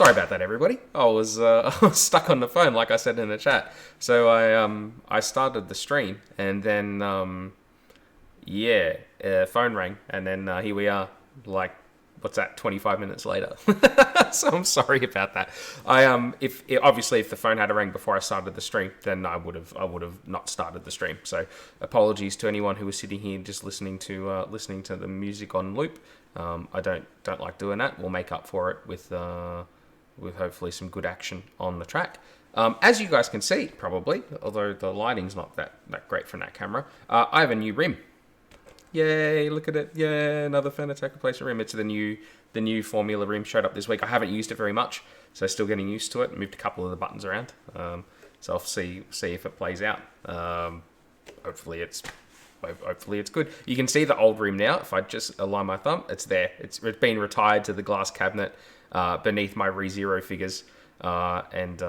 sorry about that, everybody. I was I was stuck on the phone, like I said in the chat. So I started the stream, and then phone rang, and then here we are. Like, what's that? 25 minutes later. So I'm sorry about that. If obviously if the phone had rang before I started the stream, then I would have not started the stream. So apologies to anyone who was sitting here just listening to the music on loop. I don't like doing that. We'll make up for it with hopefully some good action on the track. As you guys can see, probably, although the lighting's not that great from that camera, I have a new rim. Yay, look at it. Yeah, another Fanatec replacement rim. It's the new Formula rim, showed up this week. I haven't used it very much, so still getting used to it. Moved a couple of the buttons around. So I'll see if it plays out. Hopefully it's good. You can see the old rim now. If I just align my thumb, it's there. It's been retired to the glass cabinet beneath my ReZero figures. And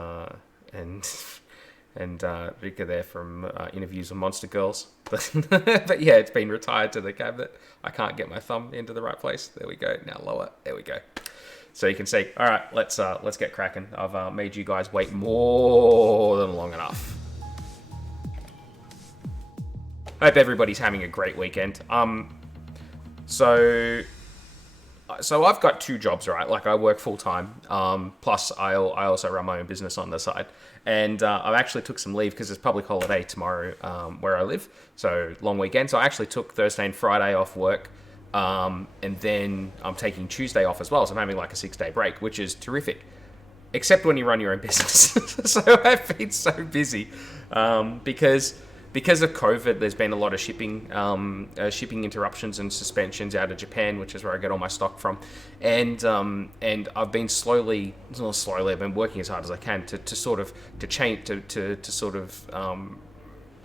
Rika there from interviews with Monster Girls. But yeah, it's been retired to the cabinet. I can't get my thumb into the right place. There we go. Now lower. There we go. So you can see. All right, let's get cracking. I've made you guys wait more than long enough. Hope everybody's having a great weekend. So I've got two jobs, right? Like, I work full time. Plus I also run my own business on the side. And I actually took some leave because it's public holiday tomorrow where I live. So long weekend. So I actually took Thursday and Friday off work. And then I'm taking Tuesday off as well. So I'm having like a 6-day break, which is terrific. Except when you run your own business. So I've been so busy because of COVID, there's been a lot of shipping interruptions and suspensions out of Japan, which is where I get all my stock from, and I've been I've been working as hard as I can to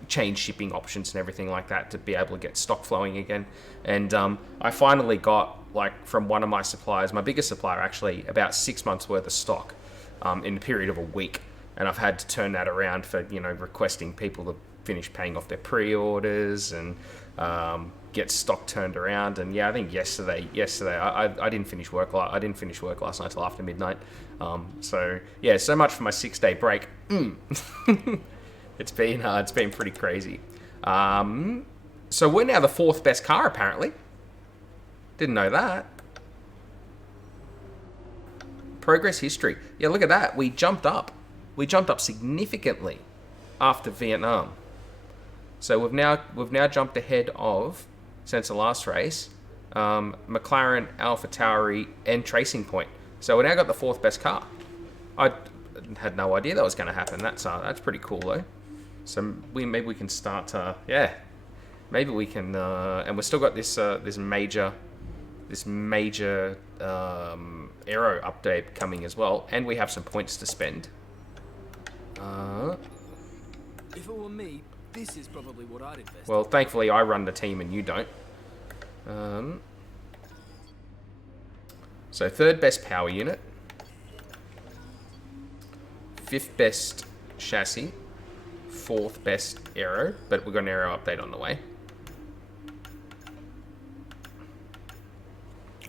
change shipping options and everything like that to be able to get stock flowing again. And I finally got, like, from one of my suppliers, my biggest supplier actually, about 6 months worth of stock in the period of a week, and I've had to turn that around for requesting people to finish paying off their pre-orders and get stock turned around. And yeah, I think yesterday I didn't finish work. I didn't finish work last night till after midnight. So yeah, so much for my 6-day break. It's been pretty crazy. So we're now the 4th best car apparently. Didn't know that. Progress history. Yeah, look at that. We jumped up significantly after Vietnam. So we've now jumped ahead of, since the last race, McLaren, AlphaTauri, and Tracing Point. So we now got the 4th best car. I had no idea that was going to happen. That's pretty cool though. So maybe we can start. Maybe we can. And we've still got this major aero update coming as well, and we have some points to spend. If it were me, this is probably what I'd invest. Well, thankfully I run the team and you don't. So 3rd best power unit, 5th best chassis, 4th best aero, but we've got an aero update on the way.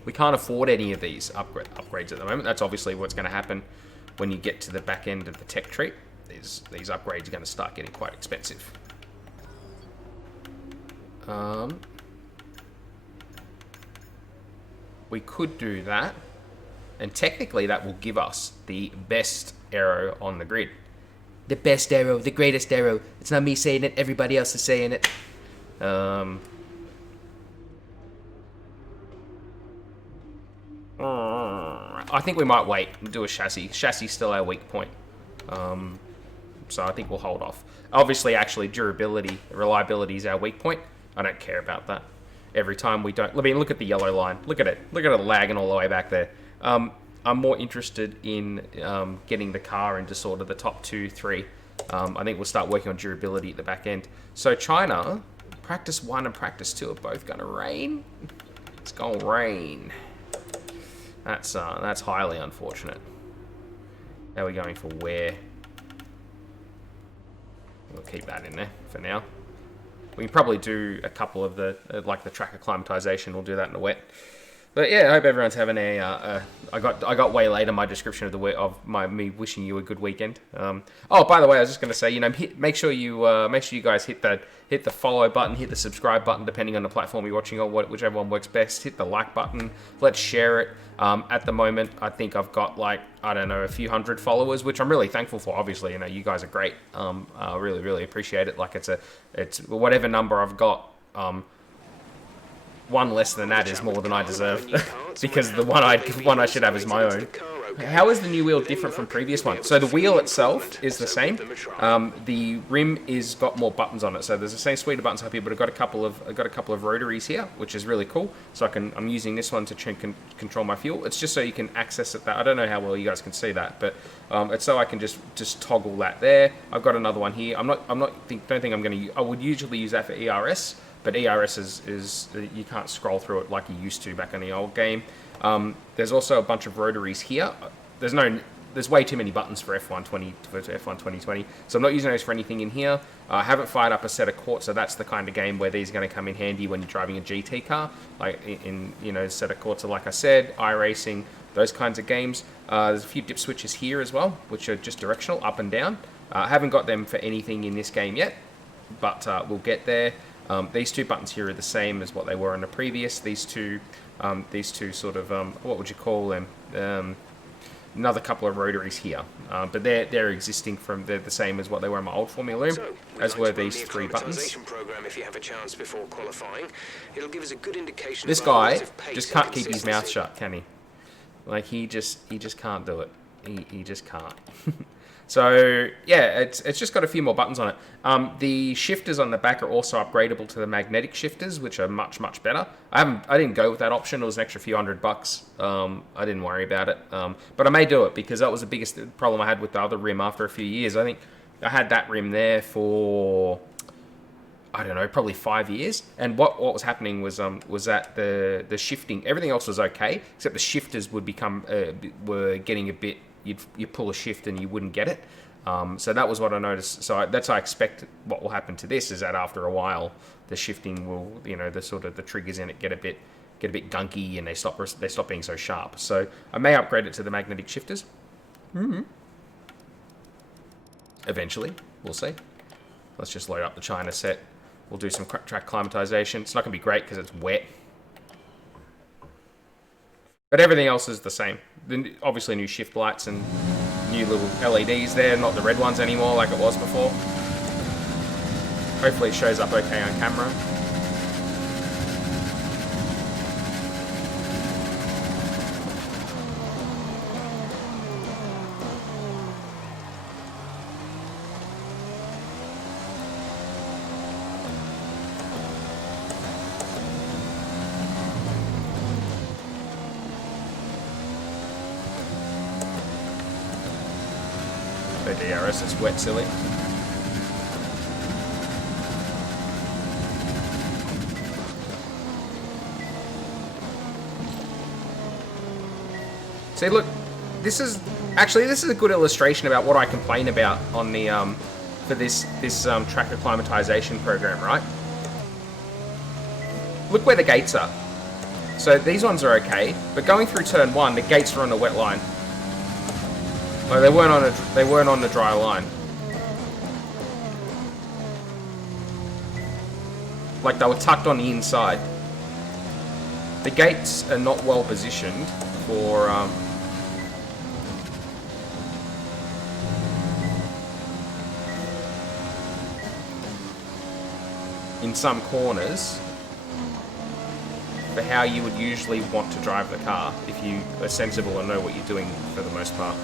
We can't afford any of these upgrades at the moment. That's obviously what's going to happen when you get to the back end of the tech tree. These upgrades are going to start getting quite expensive. We could do that, and technically that will give us the best aero on the grid. The best aero, the greatest aero. It's not me saying it, everybody else is saying it. I think we might wait and do a chassis. Chassis is still our weak point. So I think we'll hold off. Obviously, actually, durability, reliability is our weak point. I don't care about that. Every time we don't... I mean, look at the yellow line. Look at it. Look at it lagging all the way back there. I'm more interested in getting the car into sort of the top 2, 3. I think we'll start working on durability at the back end. So China, practice 1 and practice 2 are both going to rain. It's going to rain. That's highly unfortunate. How are we going for wear? We'll keep that in there for now. We can probably do a couple of the, like the track acclimatization, we'll do that in the wet. But yeah, I hope everyone's having I got way later my description of the me wishing you a good weekend. Oh, by the way, I was just going to say, make sure you guys hit the follow button, hit the subscribe button, depending on the platform you're watching on, whichever one works best. Hit the like button. Let's share it. At the moment, I think I've got a few hundred followers, which I'm really thankful for. Obviously, you guys are great. I really, really appreciate it. It's whatever number I've got. One less than that is more than I deserve, because the one I should have is my own. How is the new wheel different from previous one? So the wheel itself is the same. The rim is got more buttons on it, so there's the same suite of buttons up here, but I've got a couple of rotaries here, which is really cool. So I'm using this one to control my fuel. It's just so you can access it. I don't know how well you guys can see that, but it's so I can just toggle that there. I've got another one here. Don't think I'm going to. I would usually use that for ERS. But ERS is you can't scroll through it like you used to back in the old game. There's also a bunch of rotaries here. There's way too many buttons for F1 2020, so I'm not using those for anything in here. I haven't fired up a set of quartz, so that's the kind of game where these are going to come in handy when you're driving a GT car, like in set of quartz. Like I said, iRacing, those kinds of games. There's a few dip switches here as well, which are just directional, up and down. I haven't got them for anything in this game yet, but we'll get there. These two buttons here are the same as what they were in the previous. These two sort of, what would you call them? Another couple of rotaries here, but they're existing they're the same as what they were in my old Formula Room, as were these three buttons. This guy just can't keep his mouth shut, can he? Like he just can't do it. He just can't. So yeah, it's just got a few more buttons on it. The shifters on the back are also upgradable to the magnetic shifters, which are much better. I didn't go with that option. It was an extra few $100. I didn't worry about it, but I may do it because that was the biggest problem I had with the other rim after a few years. I think I had that rim there for, I don't know, probably 5 years. And what was happening was that the shifting, everything else was okay, except the shifters were getting a bit. You'd pull a shift and you wouldn't get it. So that was what I noticed. So that's how I expect what will happen to this is that after a while, the shifting will, the triggers in it get a bit gunky and they stop being so sharp. So I may upgrade it to the magnetic shifters. Eventually, we'll see. Let's just load up the China set. We'll do some track climatization. It's not going to be great because it's wet. But everything else is the same. Obviously new shift lights and new little LEDs there, not the red ones anymore like it was before. Hopefully it shows up okay on camera. DRS, it's wet, silly. See, look, this is a good illustration about what I complain about on the for this track acclimatization program, right? Look where the gates are. So these ones are okay, but going through turn 1, the gates are on the wet line. Like they weren't on the dry line. Like they were tucked on the inside. The gates are not well positioned for in some corners for how you would usually want to drive the car if you are sensible and know what you're doing for the most part.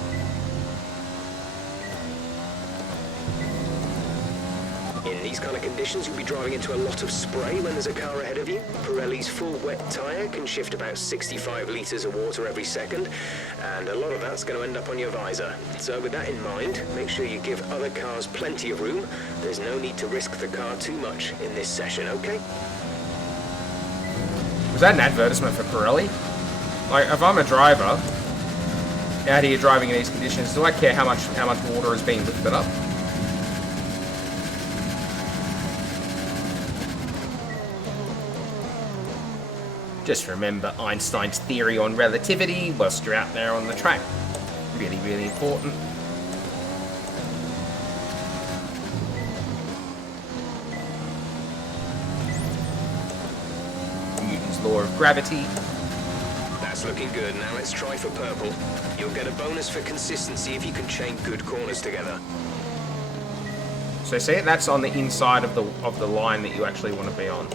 In these kind of conditions, you'll be driving into a lot of spray when there's a car ahead of you. Pirelli's full wet tyre can shift about 65 litres of water every second, and a lot of that's going to end up on your visor. So with that in mind, make sure you give other cars plenty of room. There's no need to risk the car too much in this session, okay? Was that an advertisement for Pirelli? Like, if I'm a driver out here driving in these conditions, do I care how much water is being lifted up? Just remember Einstein's theory on relativity whilst you're out there on the track. Really, really important. Newton's law of gravity. That's looking good. Now let's try for purple. You'll get a bonus for consistency if you can chain good corners together. So see, that's on the inside of the line that you actually want to be on.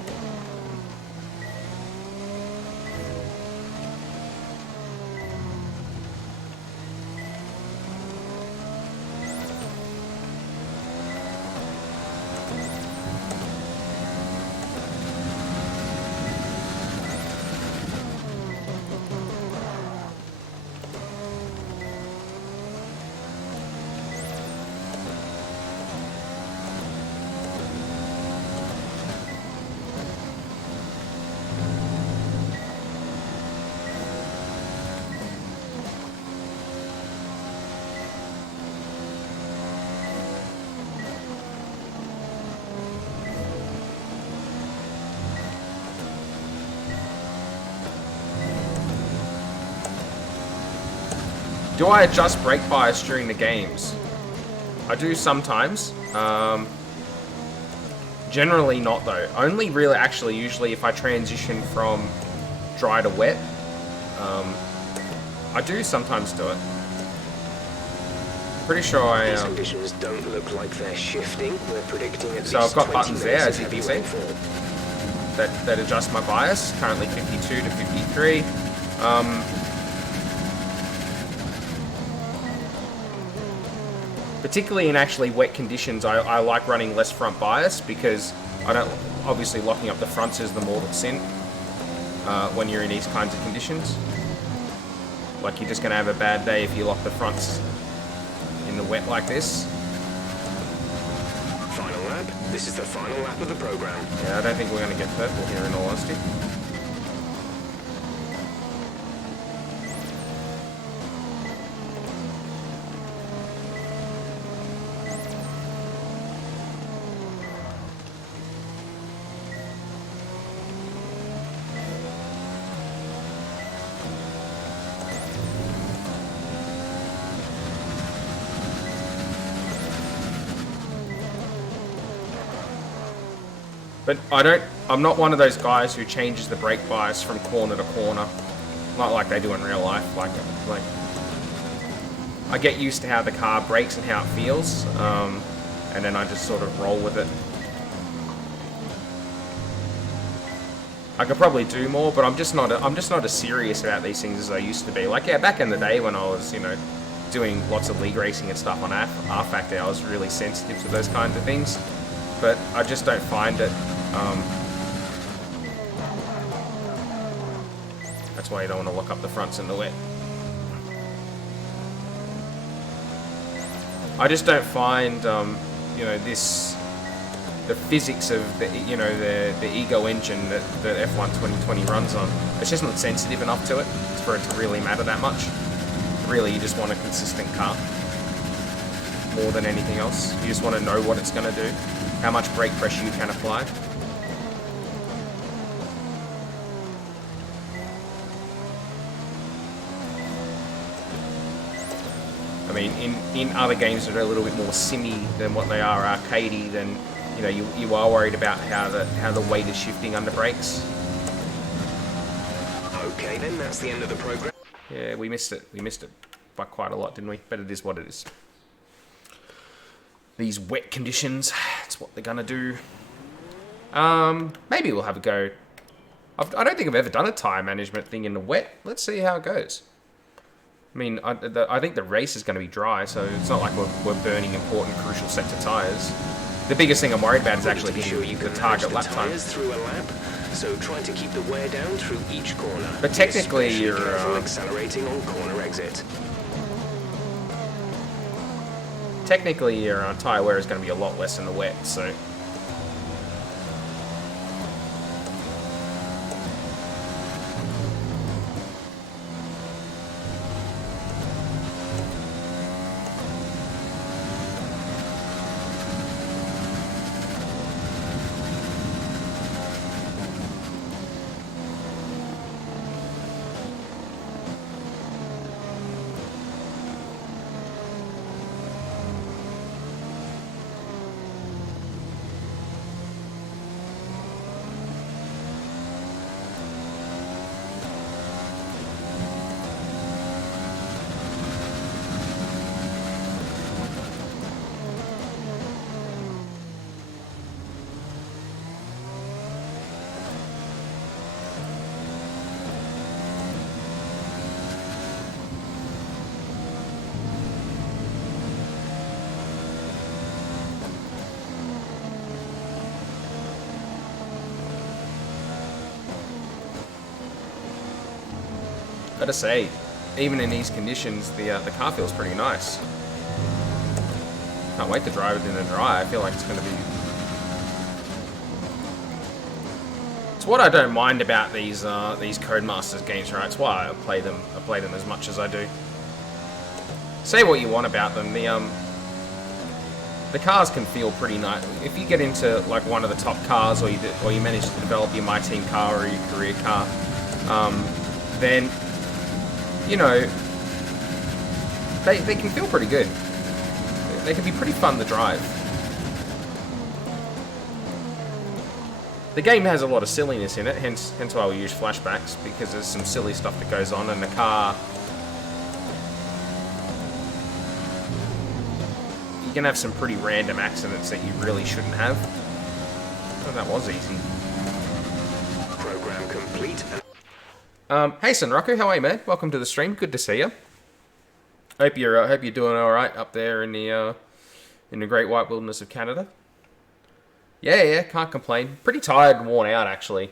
Do I adjust brake bias during the games? I do sometimes. Generally not though. Only really actually usually if I transition from dry to wet. I do sometimes do it. Pretty sure I These conditions don't look like they're shifting. We're predicting at so least I've got 20 buttons there, minutes as you of can heavy see, rainfall. that adjust my bias. Currently 52 to 53. Particularly in actually wet conditions, I like running less front bias because I don't. Obviously, locking up the fronts is the mortal sin when you're in these kinds of conditions. Like you're just going to have a bad day if you lock the fronts in the wet like this. Final lap. This is the final lap of the program. Yeah, I don't think we're going to get purple here in all honesty. But I'm not one of those guys who changes the brake bias from corner to corner. Not like they do in real life. Like I get used to how the car brakes and how it feels, and then I just sort of roll with it. I could probably do more, but I'm just not as serious about these things as I used to be. Like, yeah, back in the day when I was, doing lots of league racing and stuff on R Factor, I was really sensitive to those kinds of things. But I just don't find it. That's why you don't want to lock up the fronts in the wet. I just don't find, the physics of the ego engine that F1 2020 runs on. It's just not sensitive enough to it for it to really matter that much. Really, you just want a consistent car more than anything else. You just want to know what it's going to do, how much brake pressure you can apply. I mean, in other games that are a little bit more simmy than what they are arcadey, then you are worried about how the weight is shifting under brakes. Okay, then that's the end of the program. Yeah, we missed it. We missed it by quite a lot, didn't we? But it is what it is. These wet conditions, it's what they're gonna do. Maybe we'll have a go. I don't think I've ever done a tyre management thing in the wet. Let's see how it goes. I mean, I think the race is going to be dry, so it's not like we're burning important, crucial sets of tyres. The biggest thing I'm worried about is actually hitting the target lap time. Through a lap, so try to keep the wear down through each corner. But technically, you're accelerating on corner exit. Technically, your tyre wear is going to be a lot less in the wet, so. Gotta say, even in these conditions, the car feels pretty nice. Can't wait to drive it in the dry. I feel like it's going to be... It's what I don't mind about these Codemasters games, right? It's why I play them as much as I do. Say what you want about them, the cars can feel pretty nice. If you get into like one of the top cars, or you manage to develop your My Team car or your career car, then you know they can feel pretty good. They can be pretty fun to drive. The game has a lot of silliness in it, hence why we use flashbacks, because there's some silly stuff that goes on, and the car... You can have some pretty random accidents that you really shouldn't have. Oh, that was easy. Program complete. Hey, Sunraku, how are you, man? Welcome to the stream. Good to see you. Hope you're doing all right up there in the Great White Wilderness of Canada. Yeah, can't complain. Pretty tired and worn out, actually.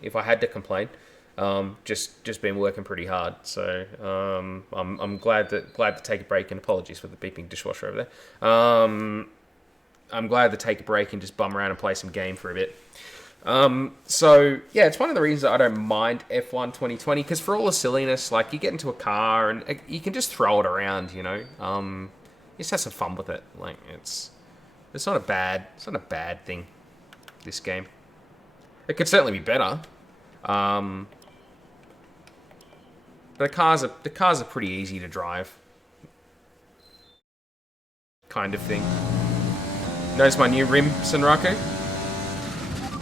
If I had to complain, just been working pretty hard. So I'm glad to take a break. And apologies for the beeping dishwasher over there. I'm glad to take a break and just bum around and play some game for a bit. So yeah, it's one of the reasons that I don't mind F1 2020, because for all the silliness, like you get into a car and you can just throw it around, you know. You just have some fun with it. Like it's not a bad thing. This game, it could certainly be better. But the cars are pretty easy to drive, kind of thing. Notice my new rim, Sunraku?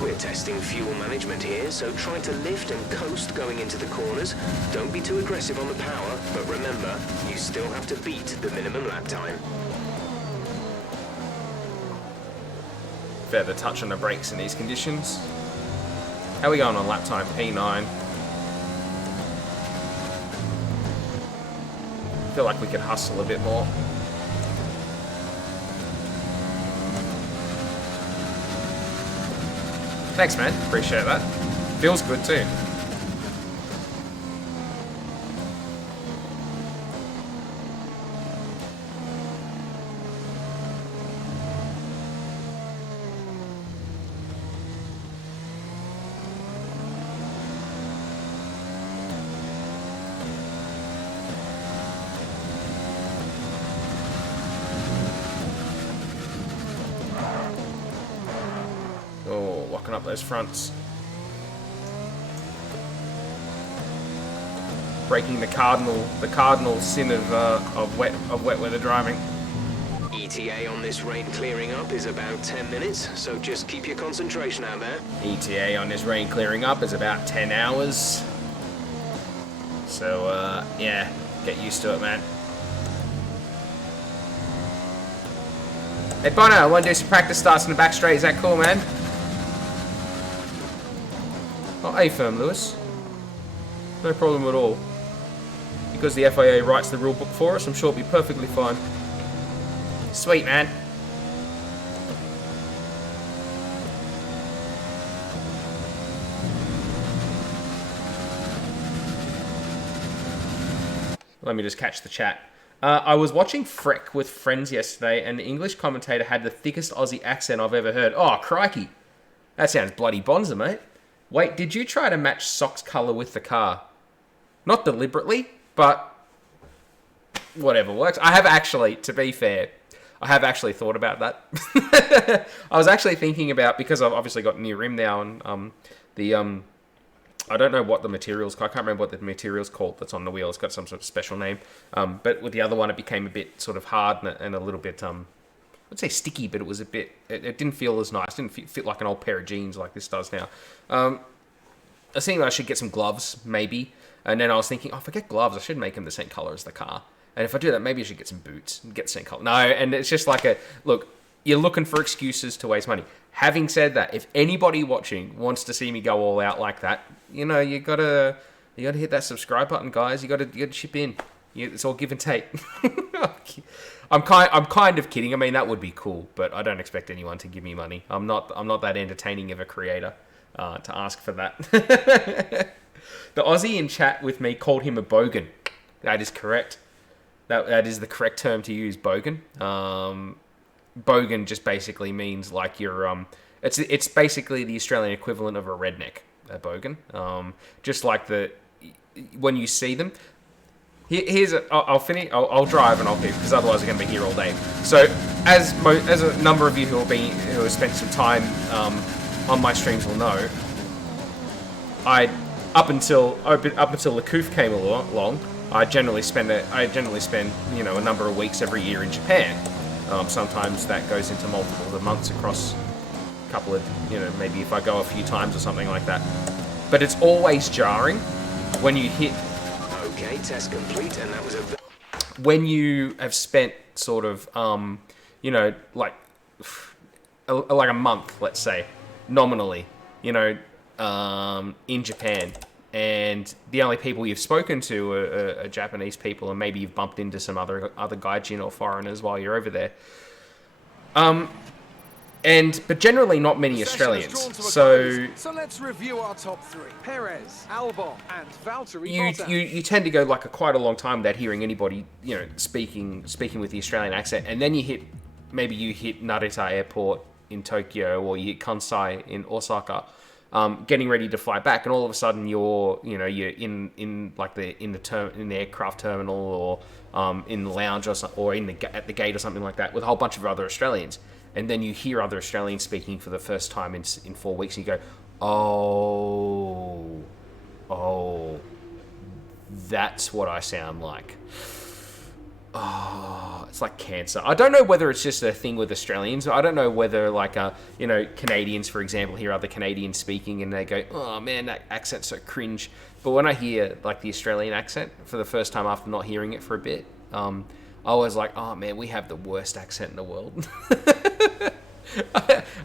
We're testing fuel management here, so try to lift and coast going into the corners. Don't be too aggressive on the power, but remember, you still have to beat the minimum lap time. Fair the touch on the brakes in these conditions. How are we going on lap time? P9. Feel like we could hustle a bit more. Thanks, man. Appreciate that. Feels good too. Up those fronts, breaking the cardinal sin of wet weather driving. ETA on this rain clearing up is about 10 minutes, so just keep your concentration out there. ETA on this rain clearing up is about 10 hours. So yeah, get used to it, man. Hey Bono, I want to do some practice starts in the back straight. Is that cool, man? Not A-firm, Lewis. No problem at all. Because the FIA writes the rule book for us, I'm sure it'll be perfectly fine. Sweet, man. Let me just catch the chat. I was watching Freck with friends yesterday, and the English commentator had the thickest Aussie accent I've ever heard. Oh, crikey. That sounds bloody bonza, mate. Wait, did you try to match Sock's colour with the car? Not deliberately, but whatever works. I have actually, to be fair, I have actually thought about that. I was actually thinking about, because I've obviously got a new rim now, and I don't know what the material's called. I can't remember what the material's called that's on the wheel. It's got some sort of special name. But with the other one, it became a bit sort of hard and a little bit, I'd say sticky, but it was a bit, it didn't feel as nice. It didn't fit like an old pair of jeans like this does now. I was thinking I should get some gloves, maybe. And then I was thinking, oh, if I get gloves, I should make them the same color as the car. And if I do that, maybe I should get some boots and get the same color. No, and it's just like look, you're looking for excuses to waste money. Having said that, if anybody watching wants to see me go all out like that, you know, you gotta hit that subscribe button, guys. You gotta chip in. It's all give and take. I'm kind of kidding. I mean, that would be cool, but I don't expect anyone to give me money. I'm not that entertaining of a creator to ask for that. The Aussie in chat with me called him a bogan. That is correct. That is the correct term to use, bogan. Bogan just basically means like you're it's basically the Australian equivalent of a redneck, a bogan. Just like when you see them. I'll finish. I'll drive and I'll keep because otherwise I'm going to be here all day. So as a number of you who have spent some time on my streams will know, up until the Coof came along, I generally spend a number of weeks every year in Japan. Sometimes that goes into multiple months across a couple of maybe if I go a few times or something like that. But it's always jarring when you hit. Okay, test complete, and that was when you have spent sort of like a month, let's say, nominally, in Japan. And the only people you've spoken to are Japanese people, and maybe you've bumped into some other gaijin or foreigners while you're over there. But generally not many Australians. So let's review our top three: Perez, Albon, and Valtteri Bottas. You tend to go like quite a long time without hearing anybody speaking with the Australian accent, and then you hit Narita Airport in Tokyo, or you hit Kansai in Osaka. Getting ready to fly back, and all of a sudden you're in the aircraft terminal or in the lounge or at the gate or something like that with a whole bunch of other Australians, and then you hear other Australians speaking for the first time in 4 weeks, and you go, oh, that's what I sound like. Oh, it's like cancer. I don't know whether it's just a thing with Australians. I don't know whether, Canadians, for example, hear other Canadians speaking and they go, oh man, that accent's so cringe. But when I hear, the Australian accent for the first time after not hearing it for a bit, I was like, oh man, we have the worst accent in the world.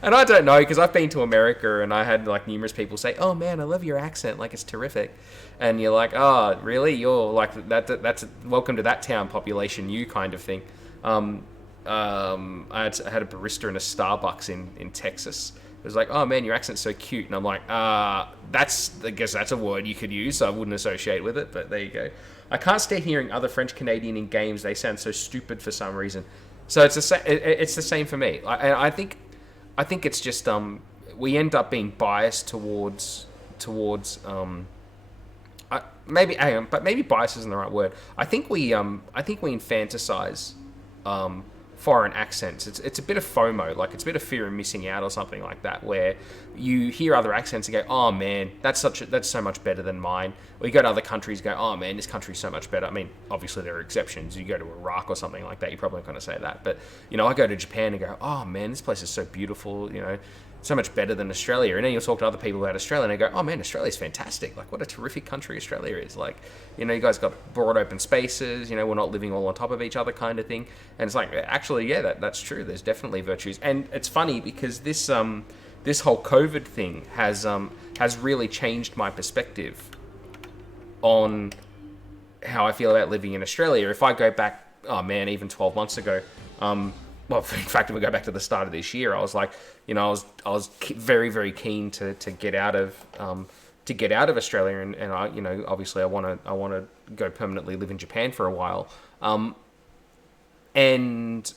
And I don't know, because I've been to America and I had numerous people say, oh man, I love your accent, it's terrific. And you're like, oh really, you're like that's welcome to that town population, you kind of thing. I had a barista in a Starbucks in Texas. It was like, oh man, your accent's so cute. And I'm like, I guess that's a word you could use, so I wouldn't associate with it, but there you go. I can't stand hearing other French Canadian in games. They sound so stupid for some reason. So it's the same for me. I think it's just we end up being biased towards maybe bias isn't the right word. I think we infantilize foreign accents. It's a bit of FOMO, it's a bit of fear of missing out or something like that, where you hear other accents and go, oh man, that's so much better than mine. Or you go to other countries and go, oh man, this country's so much better. I mean, obviously there are exceptions. You go to Iraq or something like that, you're probably not going to say that. But, I go to Japan and go, oh man, this place is so beautiful, so much better than Australia. And then you'll talk to other people about Australia and they go, oh man, Australia's fantastic. What a terrific country Australia is. You guys got broad open spaces, we're not living all on top of each other kind of thing. And it's actually, yeah, that's true. There's definitely virtues. And it's funny because this whole COVID thing has really changed my perspective on how I feel about living in Australia. If I go back, oh man, even 12 months ago, well, in fact, if we go back to the start of this year, I was like, I was very, very keen to get out of Australia, and I, obviously I want to go permanently live in Japan for a while, and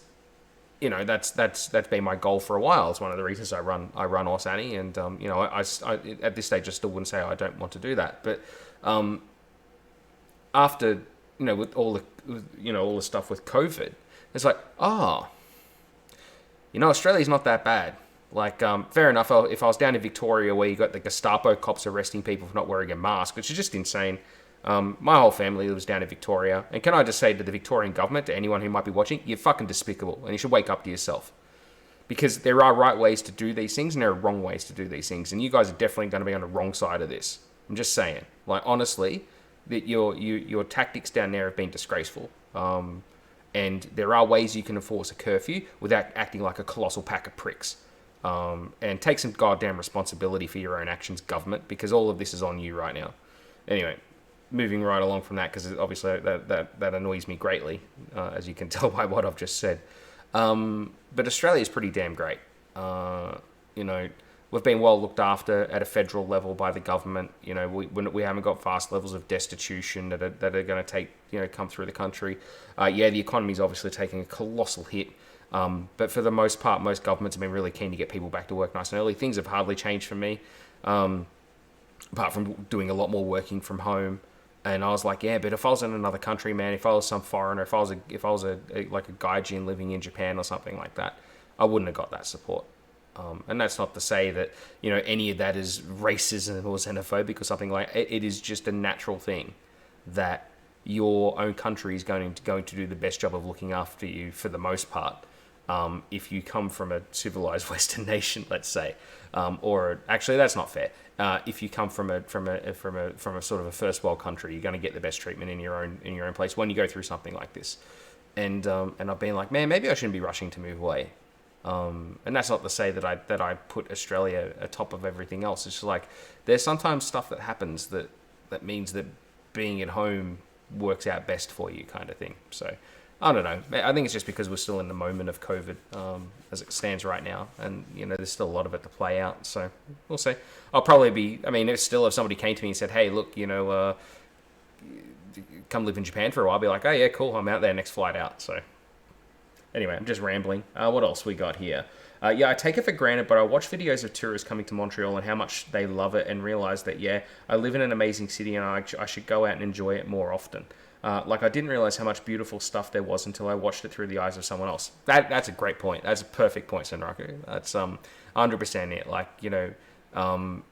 that's been my goal for a while. It's one of the reasons I run Orsani, and I at this stage I still wouldn't say I don't want to do that, but after with all the stuff with COVID, it's like, Australia's not that bad. Fair enough, if I was down in Victoria where you got the Gestapo cops arresting people for not wearing a mask, which is just insane. My whole family lives down in Victoria. And can I just say to the Victorian government, to anyone who might be watching, you're fucking despicable and you should wake up to yourself. Because there are right ways to do these things and there are wrong ways to do these things. And you guys are definitely going to be on the wrong side of this. I'm just saying. Honestly, that your tactics down there have been disgraceful. And there are ways you can enforce a curfew without acting like a colossal pack of pricks. And take some goddamn responsibility for your own actions, government, because all of this is on you right now. Anyway, moving right along from that, because obviously that annoys me greatly, as you can tell by what I've just said. But Australia's pretty damn great. we've been well looked after at a federal level by the government. You know, we haven't got vast levels of destitution that are going to come through the country. Yeah, the economy is obviously taking a colossal hit. But for the most part, most governments have been really keen to get people back to work nice and early. Things have hardly changed for me, apart from doing a lot more working from home. And I was like, yeah, but if I was in another country, man, if I was some foreigner, if I was a gaijin living in Japan or something like that, I wouldn't have got that support. And that's not to say that, you know, any of that is racism or xenophobic or something like it. It is just a natural thing that your own country is going to do the best job of looking after you for the most part. If you come from a civilized Western nation, let's say, or actually that's not fair. If you come from a sort of a first world country, you're going to get the best treatment in your own place when you go through something like this. And I've been like, man, maybe I shouldn't be rushing to move away. And that's not to say that I put Australia atop of everything else. It's just like there's sometimes stuff that happens that means that being at home works out best for you, kind of thing. So I don't know. I think it's just because we're still in the moment of COVID as it stands right now, and you know there's still a lot of it to play out. So we'll see. I'll probably be. I mean, if somebody came to me and said, "Hey, look, you know, come live in Japan for a while," I'll be like, "Oh yeah, cool. I'm out there next flight out." So anyway, I'm just rambling. What else we got here? Yeah, I take it for granted, but I watch videos of tourists coming to Montreal and how much they love it, and realize that yeah, I live in an amazing city and I should go out and enjoy it more often. Like I didn't realize how much beautiful stuff there was until I watched it through the eyes of someone else. That's a great point. That's a perfect point, Senraku. That's 100% it. Like, you know,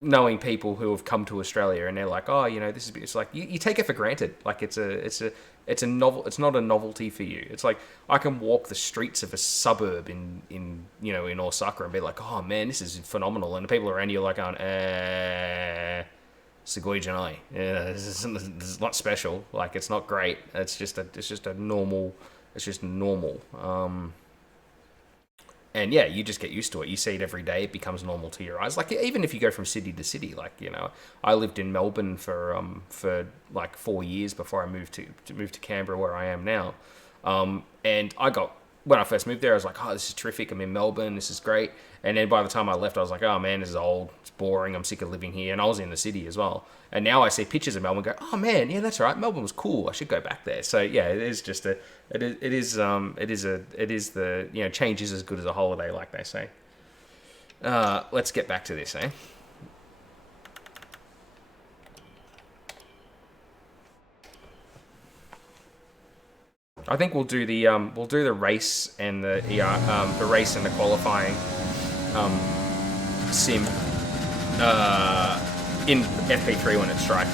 knowing people who have come to Australia and they're like, oh, you know, this is. It's like you take it for granted. Like it's a novel. It's not a novelty for you. It's like I can walk the streets of a suburb in Osaka and be like, oh man, this is phenomenal, and the people around you are like, Sugoi Janai. Yeah, this is not special. Like it's not great. It's just normal. It's just normal. And yeah, you just get used to it. You see it every day. It becomes normal to your eyes. Like even if you go from city to city, like you know, I lived in Melbourne for like 4 years before I moved to Canberra, where I am now. And when I first moved there, I was like, oh, this is terrific. I'm in Melbourne. This is great. And then by the time I left, I was like, oh, man, this is old. It's boring. I'm sick of living here. And I was in the city as well. And now I see pictures of Melbourne and go, oh, man, yeah, that's right. Melbourne was cool. I should go back there. So, yeah, it is the, you know, change is as good as a holiday, like they say. Let's get back to this, eh? I think we'll do the race and the race and the qualifying sim in FP3 when it's dry.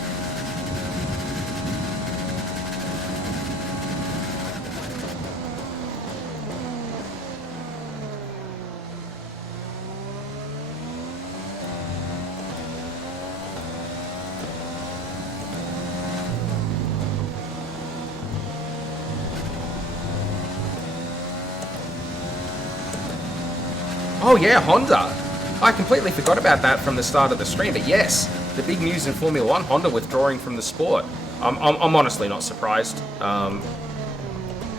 Oh yeah, Honda. I completely forgot about that from the start of the stream, but yes, the big news in Formula One, Honda withdrawing from the sport. I'm honestly not surprised.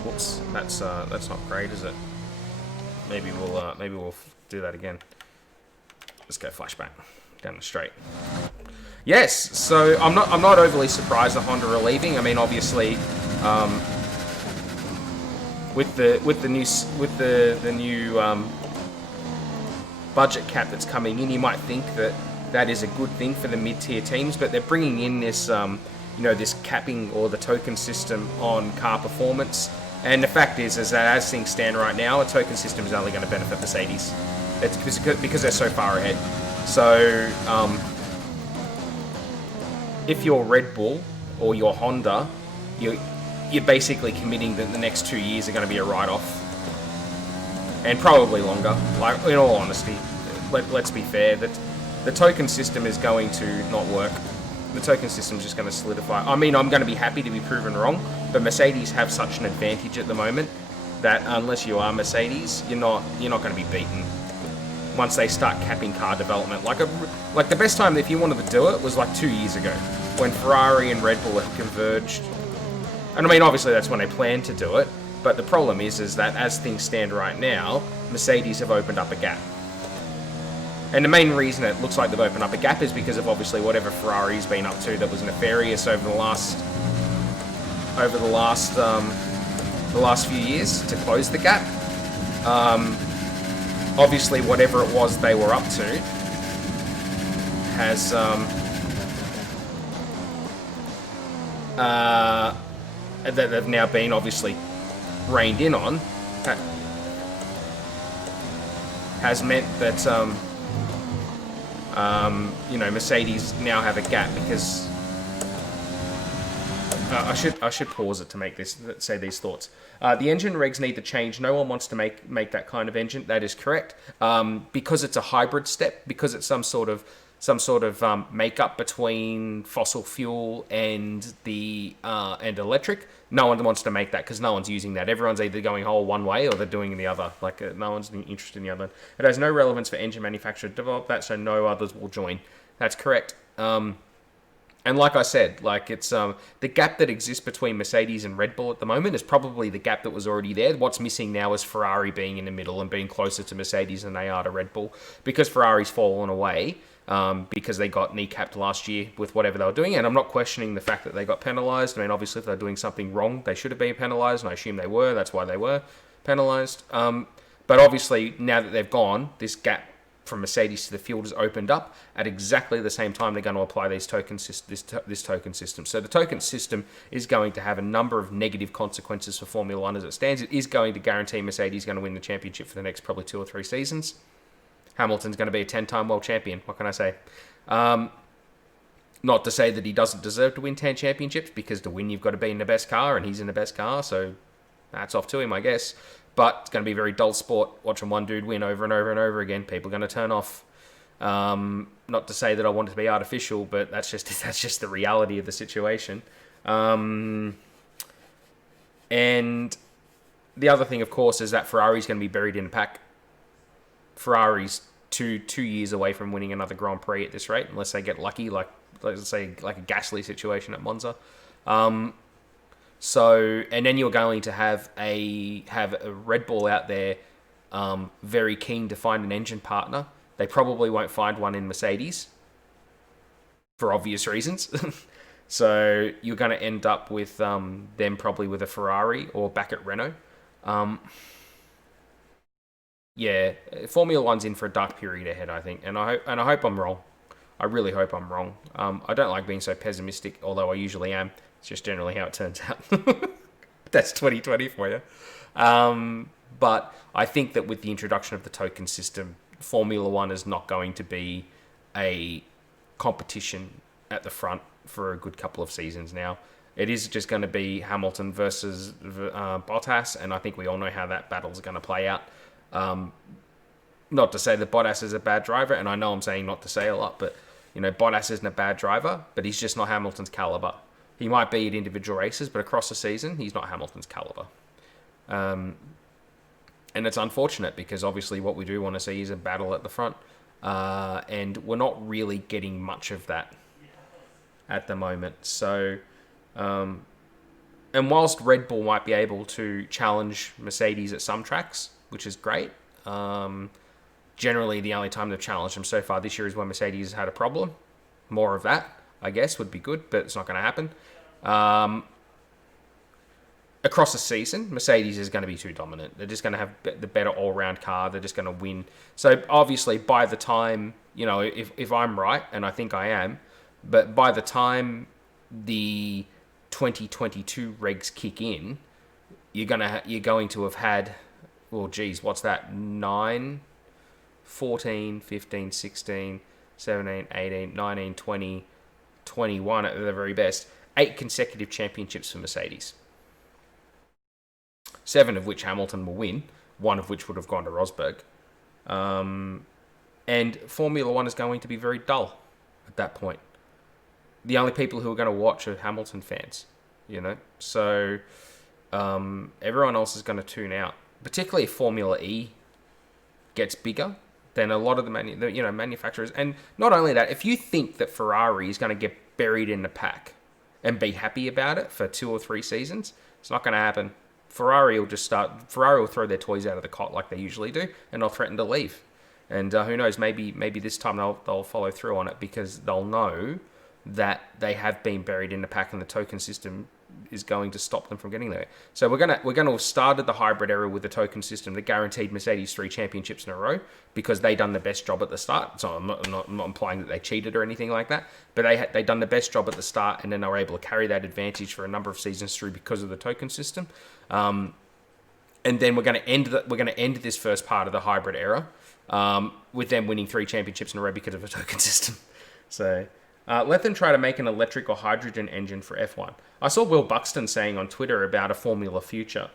Whoops, that's not great, is it? Maybe we'll do that again. Let's go flashback down the straight. Yes, so I'm not overly surprised that Honda are leaving. I mean, obviously, with the new budget cap that's coming in, you might think that is a good thing for the mid-tier teams, but they're bringing in this, this capping or the token system on car performance. And the fact is that as things stand right now, a token system is only going to benefit Mercedes. It's because they're so far ahead. So, if you're Red Bull or you're Honda, you're basically committing that the next 2 years are going to be a write-off. And probably longer. Like, in all honesty, let's be fair, that the token system is going to not work. The token system is just going to solidify. I mean, I'm going to be happy to be proven wrong, but Mercedes have such an advantage at the moment that unless you are Mercedes, you're not going to be beaten once they start capping car development. Like the best time if you wanted to do it was like 2 years ago when Ferrari and Red Bull had converged. And I mean, obviously that's when they planned to do it. But the problem is that as things stand right now, Mercedes have opened up a gap. And the main reason it looks like they've opened up a gap is because of obviously whatever Ferrari's been up to that was nefarious over the last few years to close the gap. Obviously, whatever it was they were up to has that they've now been obviously reined in on, has meant that Mercedes now have a gap because I should pause it to say these thoughts. The engine regs need to change. No one wants to make that kind of engine. That is correct. Because it's a hybrid step, because it's some sort of makeup between fossil fuel and and electric. No one wants to make that because no one's using that. Everyone's either going whole one way or they're doing the other. No one's interested in the other. It has no relevance for engine manufacturer to develop that, so no others will join. That's correct. And like I said, it's the gap that exists between Mercedes and Red Bull at the moment is probably the gap that was already there. What's missing now is Ferrari being in the middle and being closer to Mercedes than they are to Red Bull, because Ferrari's fallen away because they got kneecapped last year with whatever they were doing. And I'm not questioning the fact that they got penalised. I mean, obviously, if they're doing something wrong, they should have been penalised, and I assume they were. That's why they were penalised. But obviously, now that they've gone, this gap from Mercedes to the field has opened up. At exactly the same time, they're going to apply this token system. So the token system is going to have a number of negative consequences for Formula One as it stands. It is going to guarantee Mercedes is going to win the championship for the next probably 2 or 3 seasons. Hamilton's going to be a 10-time world champion. What can I say? Not to say that he doesn't deserve to win 10 championships, because to win you've got to be in the best car, and he's in the best car, so that's off to him, I guess. But it's going to be a very dull sport watching one dude win over and over and over again. People are going to turn off. Not to say that I want it to be artificial, but that's just the reality of the situation. And the other thing, of course, is that Ferrari's going to be buried in a pack. Ferrari's two years away from winning another Grand Prix at this rate, unless they get lucky, let's say a Gasly situation at Monza. So, and then you're going to have a Red Bull out there, very keen to find an engine partner. They probably won't find one in Mercedes, for obvious reasons. So you're going to end up with them probably with a Ferrari or back at Renault. Yeah, Formula One's in for a dark period ahead, I think, and I hope I'm wrong. I really hope I'm wrong. I don't like being so pessimistic, although I usually am. It's just generally how it turns out. That's 2020 for you. But I think that with the introduction of the token system, Formula One is not going to be a competition at the front for a good couple of seasons now. It is just going to be Hamilton versus Bottas, and I think we all know how that battle's going to play out. Not to say that Bottas is a bad driver, and I know I'm saying not to say a lot, but Bottas isn't a bad driver, but he's just not Hamilton's caliber. He might be at individual races, but across the season, he's not Hamilton's caliber. And it's unfortunate, because obviously what we do want to see is a battle at the front. And we're not really getting much of that at the moment. So, and whilst Red Bull might be able to challenge Mercedes at some tracks, which is great, generally the only time they've challenged them so far this year is when Mercedes has had a problem. More of that, I guess, would be good, but it's not going to happen. Across the season, Mercedes is going to be too dominant. They're just going to have the better all-round car. They're just going to win. So obviously, by the time, if I'm right, and I think I am, but by the time the 2022 regs kick in, you're going to have had, well, geez, what's that? 9, 14, 15, 16, 17, 18, 19, 20, 21 at the very best. 8 consecutive championships for Mercedes. 7 of which Hamilton will win, 1 of which would have gone to Rosberg. And Formula One is going to be very dull at that point. The only people who are going to watch are Hamilton fans, So everyone else is going to tune out. Particularly if Formula E gets bigger, then a lot of the manufacturers, and not only that, if you think that Ferrari is going to get buried in the pack and be happy about it for 2 or 3 seasons, it's not going to happen. Ferrari will throw their toys out of the cot like they usually do, and they'll threaten to leave. And who knows, maybe this time they'll follow through on it, because they'll know that they have been buried in the pack, and the token system is going to stop them from getting there. So we're gonna have started the hybrid era with the token system that guaranteed Mercedes 3 championships in a row, because they done the best job at the start. So I'm not implying that they cheated or anything like that, but they done the best job at the start, and then they were able to carry that advantage for a number of seasons through because of the token system. And then we're going to end this first part of the hybrid era with them winning 3 championships in a row because of a token system. So let them try to make an electric or hydrogen engine for F1. I saw Will Buxton saying on Twitter about a Formula Future.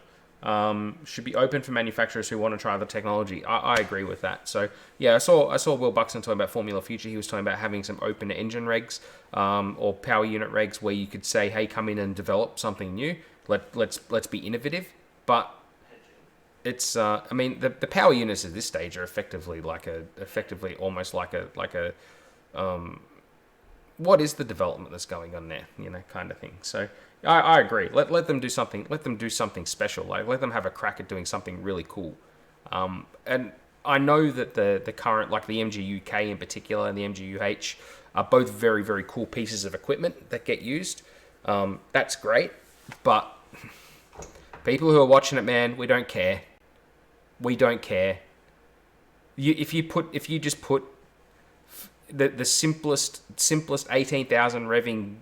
Should be open for manufacturers who want to try the technology. I agree with that. So yeah, I saw Will Buxton talking about Formula Future. He was talking about having some open engine regs or power unit regs where you could say, hey, come in and develop something new. Let's be innovative. But it's I mean the power units at this stage are effectively almost like a what is the development that's going on there, kind of thing. So I agree. Let them do something. Let them do something special. Like, let them have a crack at doing something really cool. And I know that the current, like the MGUK in particular and the MGUH, are both very, very cool pieces of equipment that get used. That's great, but people who are watching it, man, we don't care. We don't care. If you just put the simplest 18,000 revving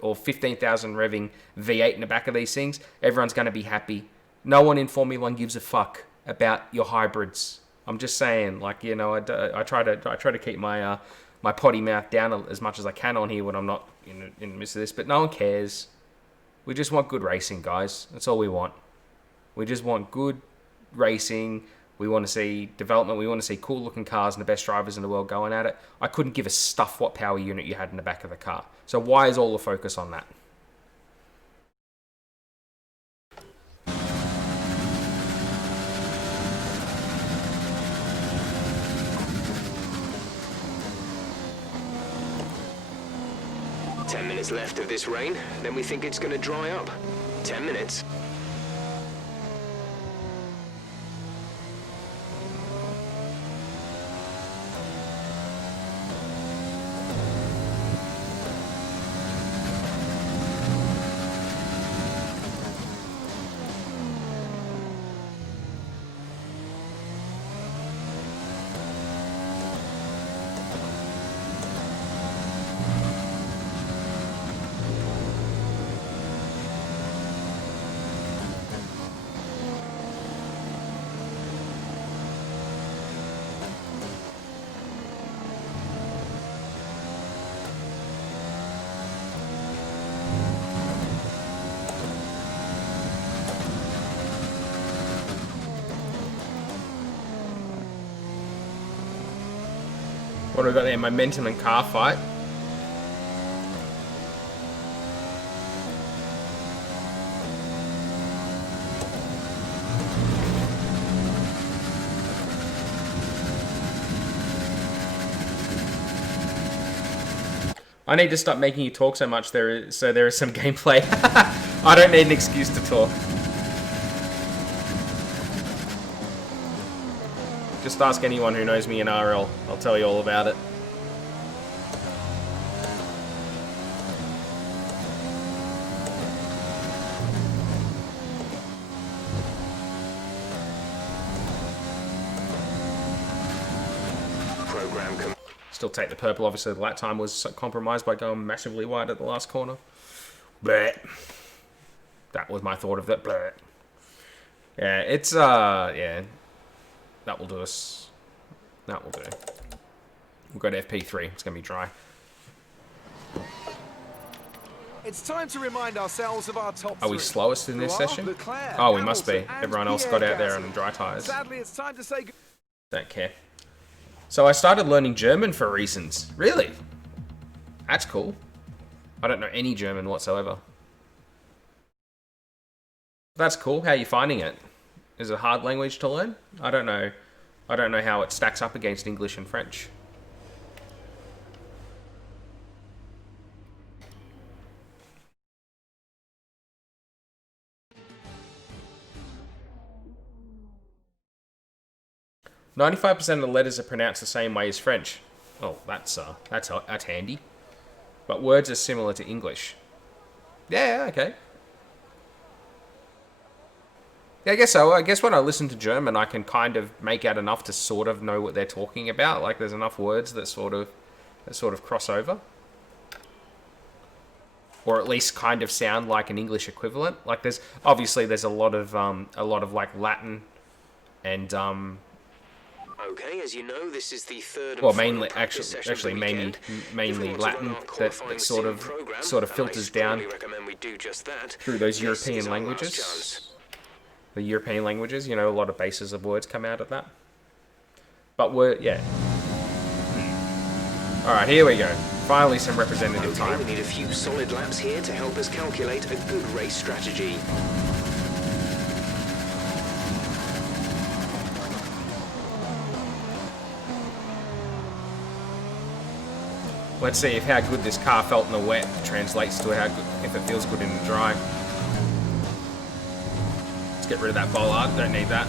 or 15,000 revving V8 in the back of these things, everyone's going to be happy. No one in Formula One gives a fuck about your hybrids. I'm just saying, like, I try to keep my my potty mouth down as much as I can on here when I'm not in the midst of this, but no one cares. We just want good racing, guys. That's all we want. We just want good racing. We want to see development. We want to see cool looking cars and the best drivers in the world going at it. I couldn't give a stuff what power unit you had in the back of the car. So why is all the focus on that? Ten minutes left of this rain, then we think it's going to dry up. 10 minutes. What have we got there? Momentum and car fight. I need to stop making you talk so much. There is some gameplay. I don't need an excuse to talk. Just ask anyone who knows me in RL. I'll tell you all about it. Still take the purple. Obviously, the lap time was compromised by going massively wide at the last corner. Bleh. That was my thought of that. Bleh. Yeah, it's yeah. That will do us. That will do. We'll go to FP3. It's going to be dry. It's time to remind ourselves of our top three. Are we slowest in this session? Leclerc, Oh, we must be. Hamilton, Everyone else Pierre got out there Gasly. on dry tyres. Sadly, it's time to say Don't care. So I started learning German for reasons. Really? That's cool. I don't know any German whatsoever. That's cool. How are you finding it? Is it a hard language to learn? I don't know. I don't know how it stacks up against English and French. 95% of the letters are pronounced the same way as French. Oh, that's handy. But words are similar to English. Yeah, okay. Yeah, I guess so. I guess when I listen to German, I can kind of make out enough to sort of know what they're talking about. Like, there's enough words that sort of cross over, or at least kind of sound like an English equivalent. Like, there's a lot of like Latin and Okay, as you know, this is the third and well, final mainly practice session of the mainly weekend. Latin that sort of filters down through those European languages. The European languages, you know, a lot of bases of words come out of that. But yeah. All right, here we go. Finally, some representative time. We need a few solid laps here to help us calculate a good race strategy. Let's see if how good this car felt in the wet translates to how good, if it feels good in the dry. Let's get rid of that bollard. Don't need that.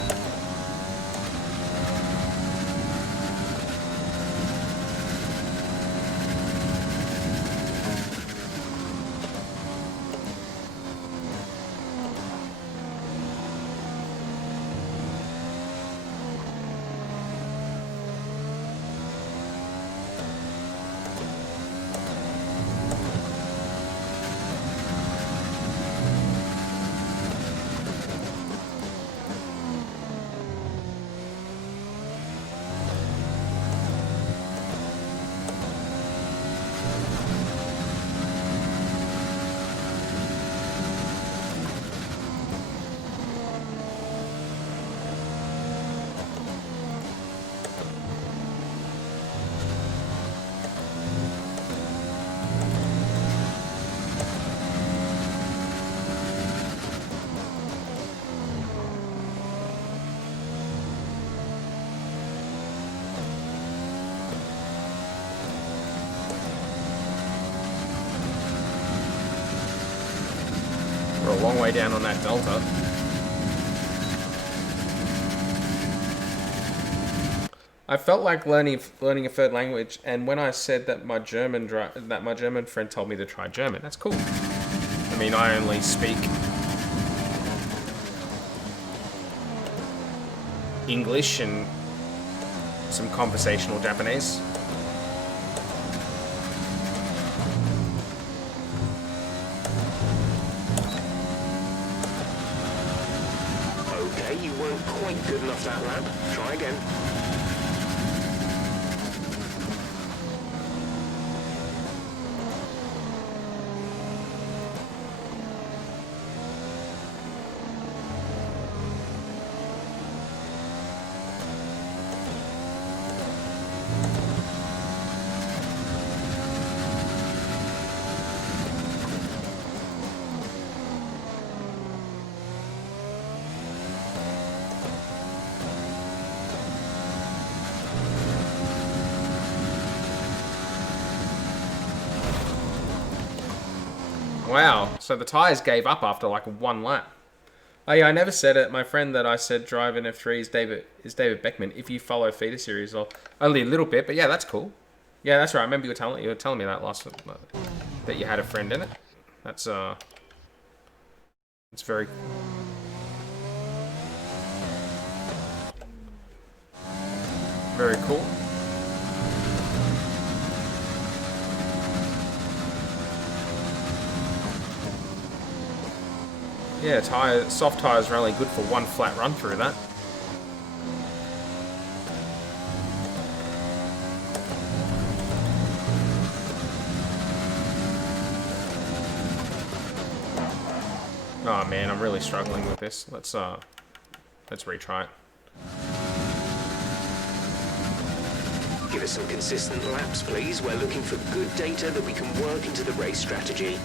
We're a long way down on that Delta. I felt like learning a third language, and when I said that my German friend told me to try German, that's cool. I mean, I only speak English and some conversational Japanese. Okay, you weren't quite good enough that lap. Try again. Wow, so the tyres gave up after like one lap. Oh yeah, I never said it. My friend that I said drive in F3 is David Beckman. If you follow Feeder Series, or only a little bit, but yeah, that's cool. Yeah, that's right. I remember you were telling me that last that you had a friend in it. That's it's very cool. Yeah, soft tyres are only good for one flat run through that. Oh man, I'm really struggling with this. Let's retry it. Give us some consistent laps, please. We're looking for good data that we can work into the race strategy.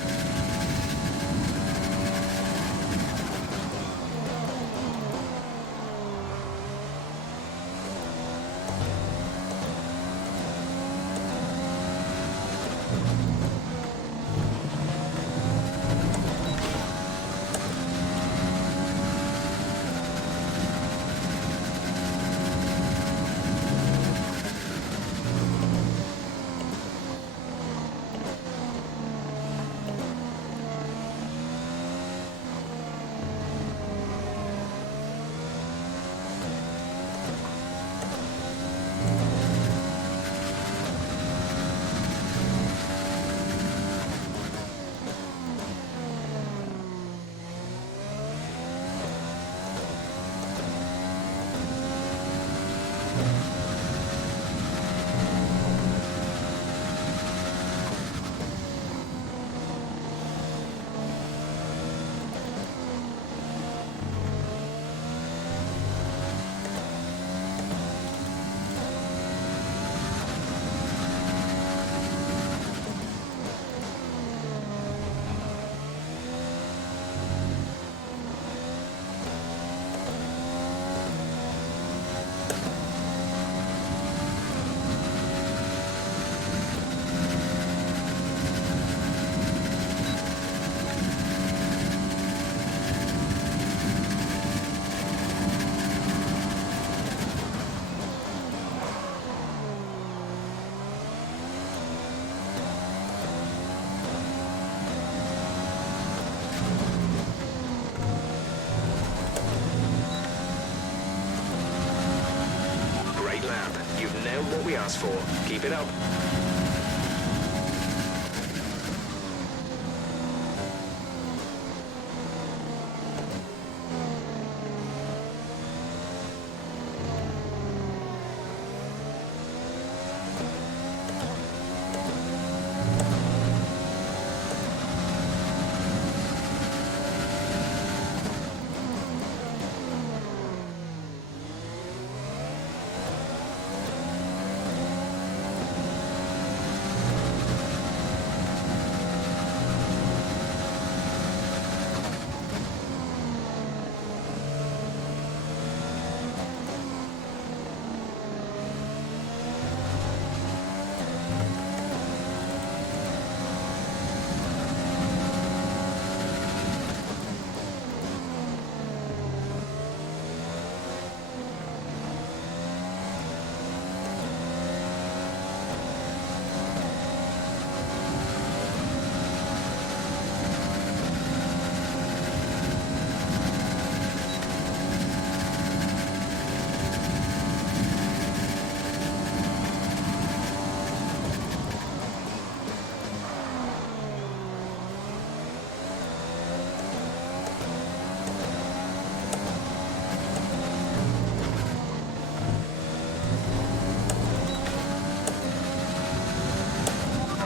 nailed what we asked for. Keep it up.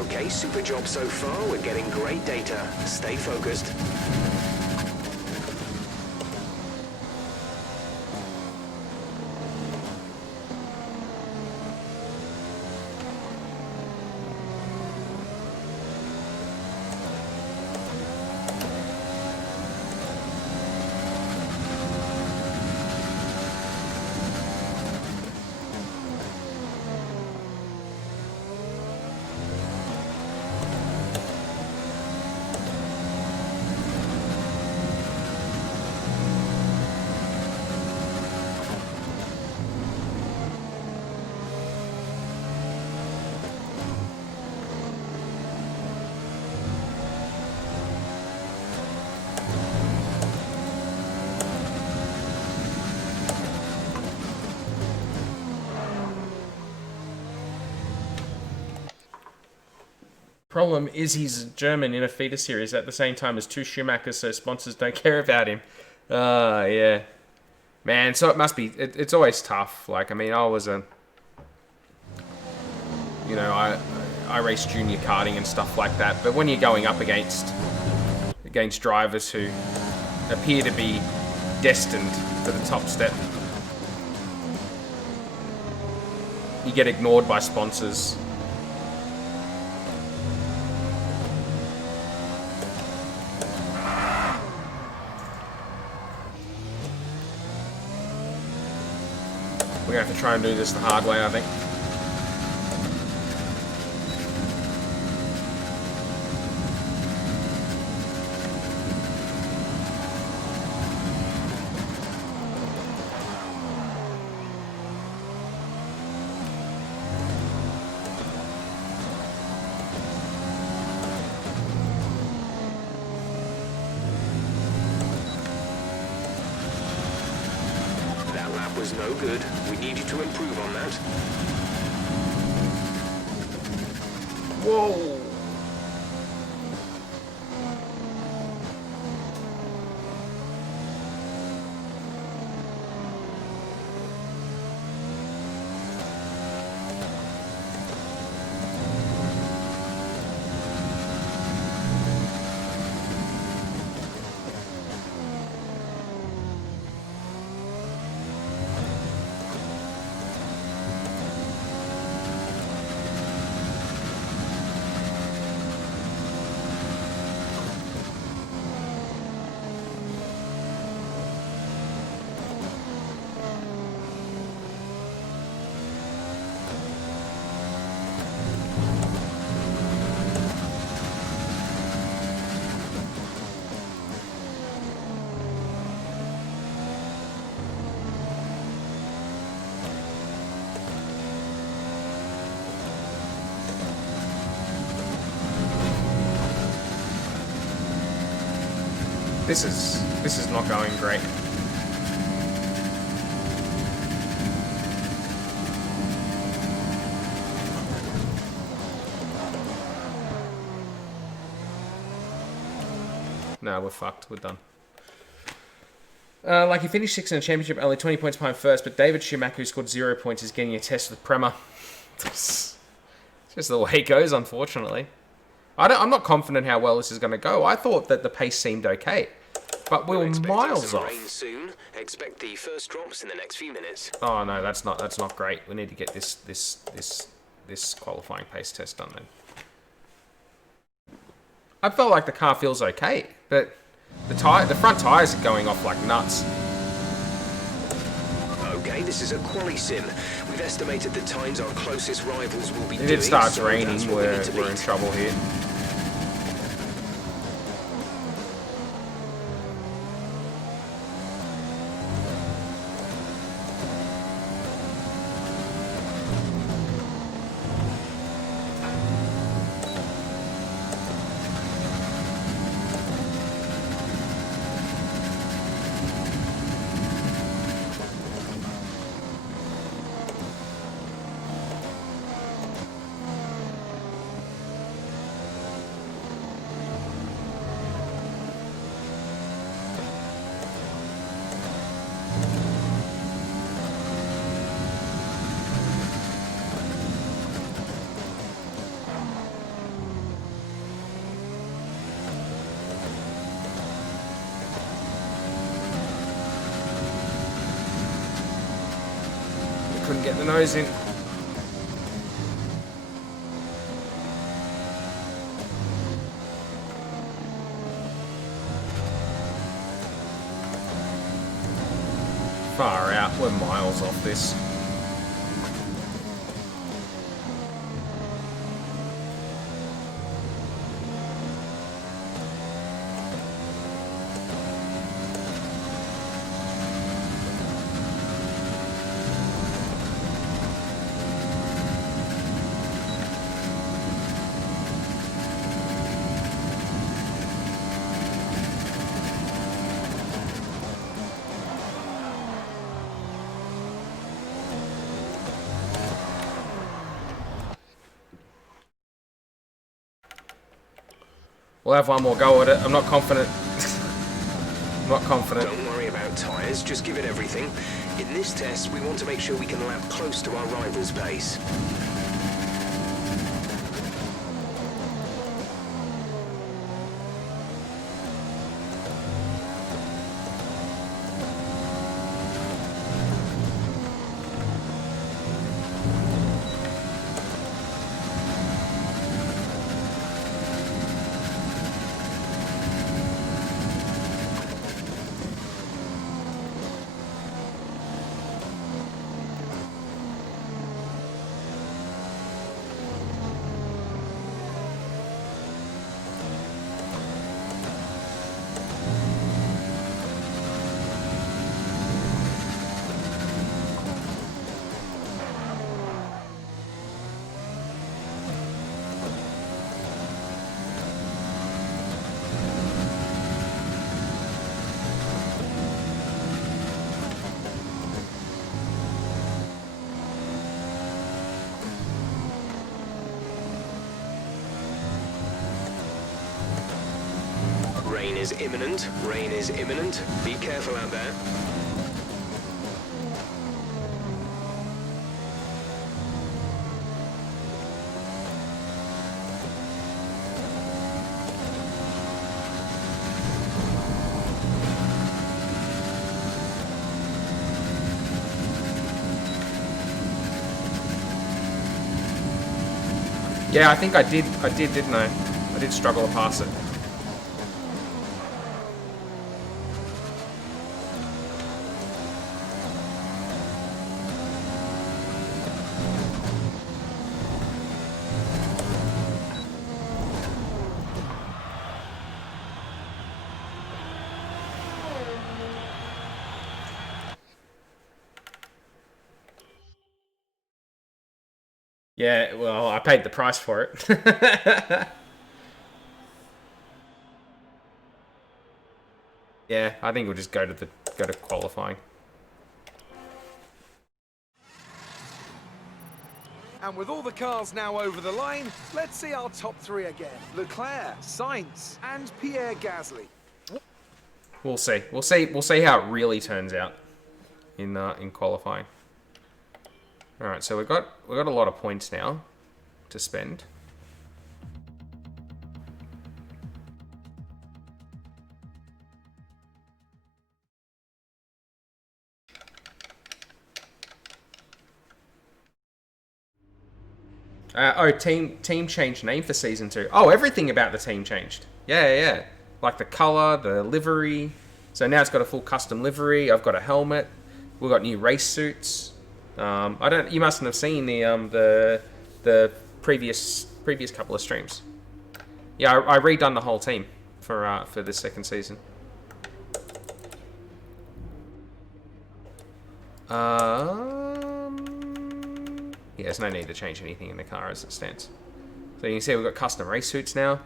Okay, super job so far. We're getting great data. Stay focused. Problem is he's German in a feeder series at the same time as two Schumachers, so sponsors don't care about him. Yeah. Man, so it must be... It's always tough. Like, I mean, I was a... You know, I raced junior karting and stuff like that, but when you're going up against drivers who appear to be destined for the top step, you get ignored by sponsors. We're going to have to try and do this the hard way, I think. That lap was no good. We need you to improve on that. Whoa! This is not going great. No, we're fucked. We're done. Like, he finished 6th in the championship, only 20 points behind first, but David Schumacher, who scored 0 points, is getting a test with Prema. It's just the way it goes, unfortunately. I'm not confident how well this is going to go. I thought that the pace seemed okay, but we were miles off. Rain soon. Expect the first drops in the next few minutes. Oh no, that's not great. We need to get this qualifying pace test done then. I felt like the car feels okay, but the front tires are going off like nuts. Okay, this is a quali sim. We've estimated the times our closest rivals will be doing. If it starts so raining, we're in trouble here. Couldn't get the nose in. Far out, we're miles off this. We'll have one more go at it. I'm not confident. I'm not confident. Don't worry about tyres, just give it everything. In this test, we want to make sure we can lap close to our rival's pace. Rain is imminent. Rain is imminent. Be careful out there. Yeah, I think I did, didn't I? I did struggle to pass it. Yeah, well, I paid the price for it. Yeah, I think we'll just go to qualifying. And with all the cars now over the line, let's see our top three again. Leclerc, Sainz, and Pierre Gasly. We'll see. We'll see. We'll see how it really turns out in qualifying. All right, so we've got a lot of points now to spend. Team changed name for season 2. Oh, everything about the team changed. Yeah. Like the color, the livery. So now it's got a full custom livery. I've got a helmet. We've got new race suits. You mustn't have seen the previous couple of streams. Yeah, I redone the whole team for this second season. Yeah, there's no need to change anything in the car as it stands. So you can see we've got custom race suits now.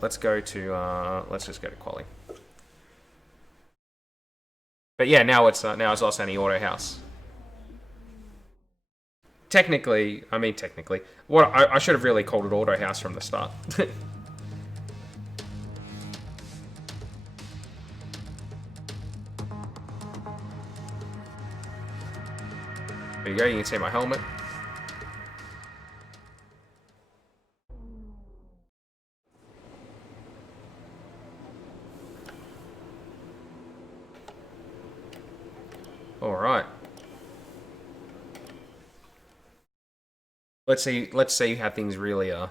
Let's just go to quali. But yeah, now it's Los Angeles Auto House. Technically, what I should have really called it Auto House from the start. There you go, you can see my helmet. Alright. Let's see how things really are,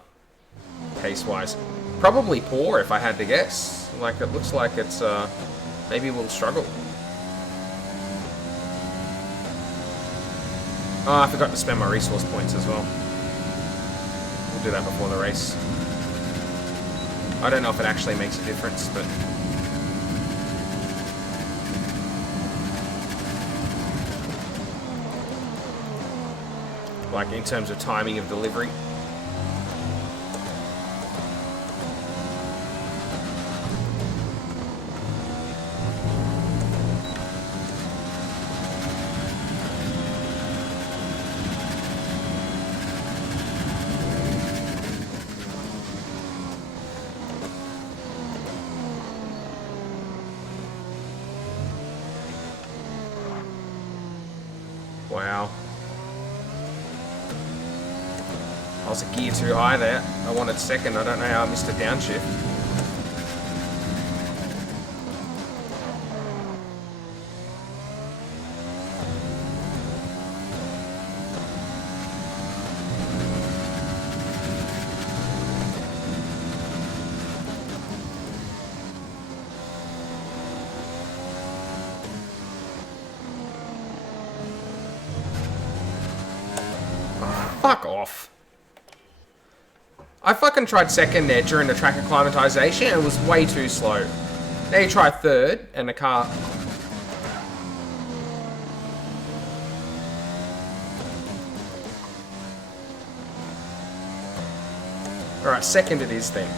pace-wise. Probably poor, if I had to guess. Like, it looks like it's, maybe we'll struggle. Oh, I forgot to spend my resource points as well. We'll do that before the race. I don't know if it actually makes a difference, but... like, in terms of timing of delivery. Wow. I was a gear too high there. I wanted second. I don't know how I missed a downshift. Fuck off. I fucking tried second there during the track acclimatization and it was way too slow. Now you try third and the car... Alright, second it is then.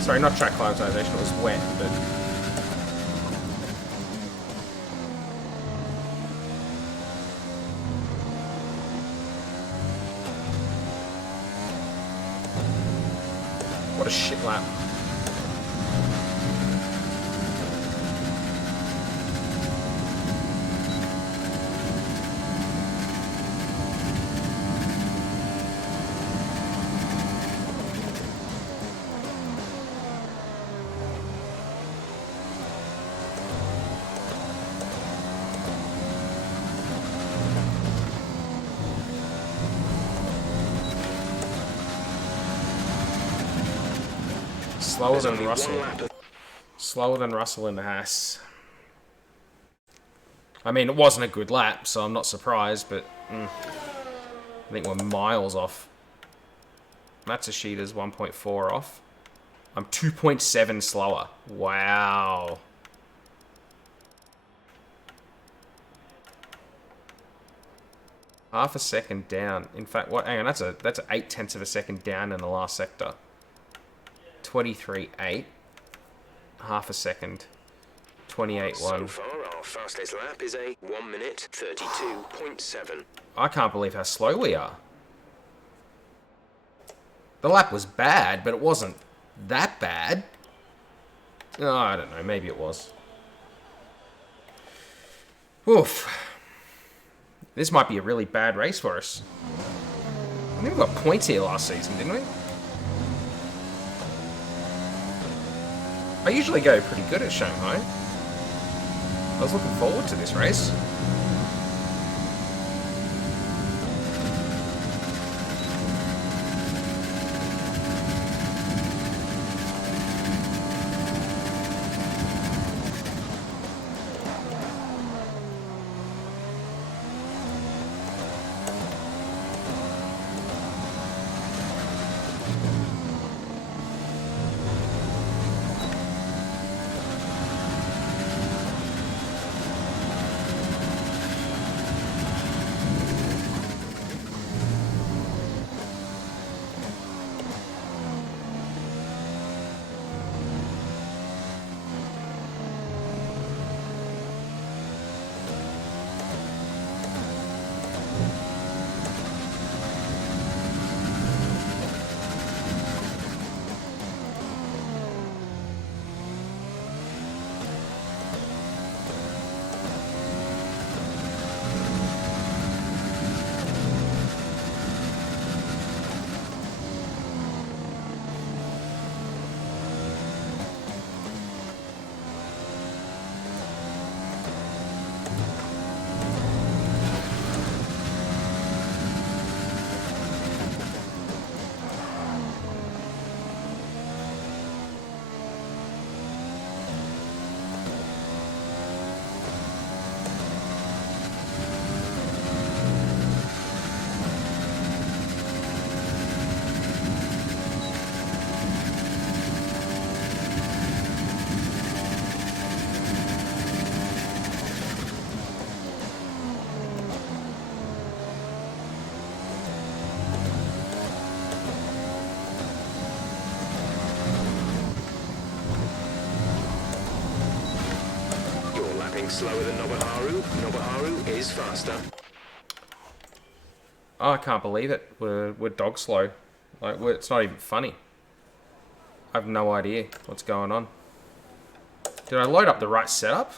Sorry, not track acclimatization, it was wet, but... What a shit lap. Slower than Russell. Slower than Russell in the Haas. I mean, it wasn't a good lap, so I'm not surprised, but I think we're miles off. Matsushita's 1.4 off. I'm 2.7 slower. Wow. Half a second down. In fact, what? Hang on, that's 0.8 of a second down in the last sector. 23.8. Half a second. 28.1. So far, our fastest lap is a 1 minute 32.7. I can't believe how slow we are. The lap was bad, but it wasn't that bad. Oh, I don't know. Maybe it was. Oof. This might be a really bad race for us. I think we got points here last season, didn't we? I usually go pretty good at Shanghai. I was looking forward to this race. Slower than Nobuharu. Nobuharu is faster. Oh, I can't believe it. We're dog slow. Like, it's not even funny. I have no idea what's going on. Did I load up the right setup?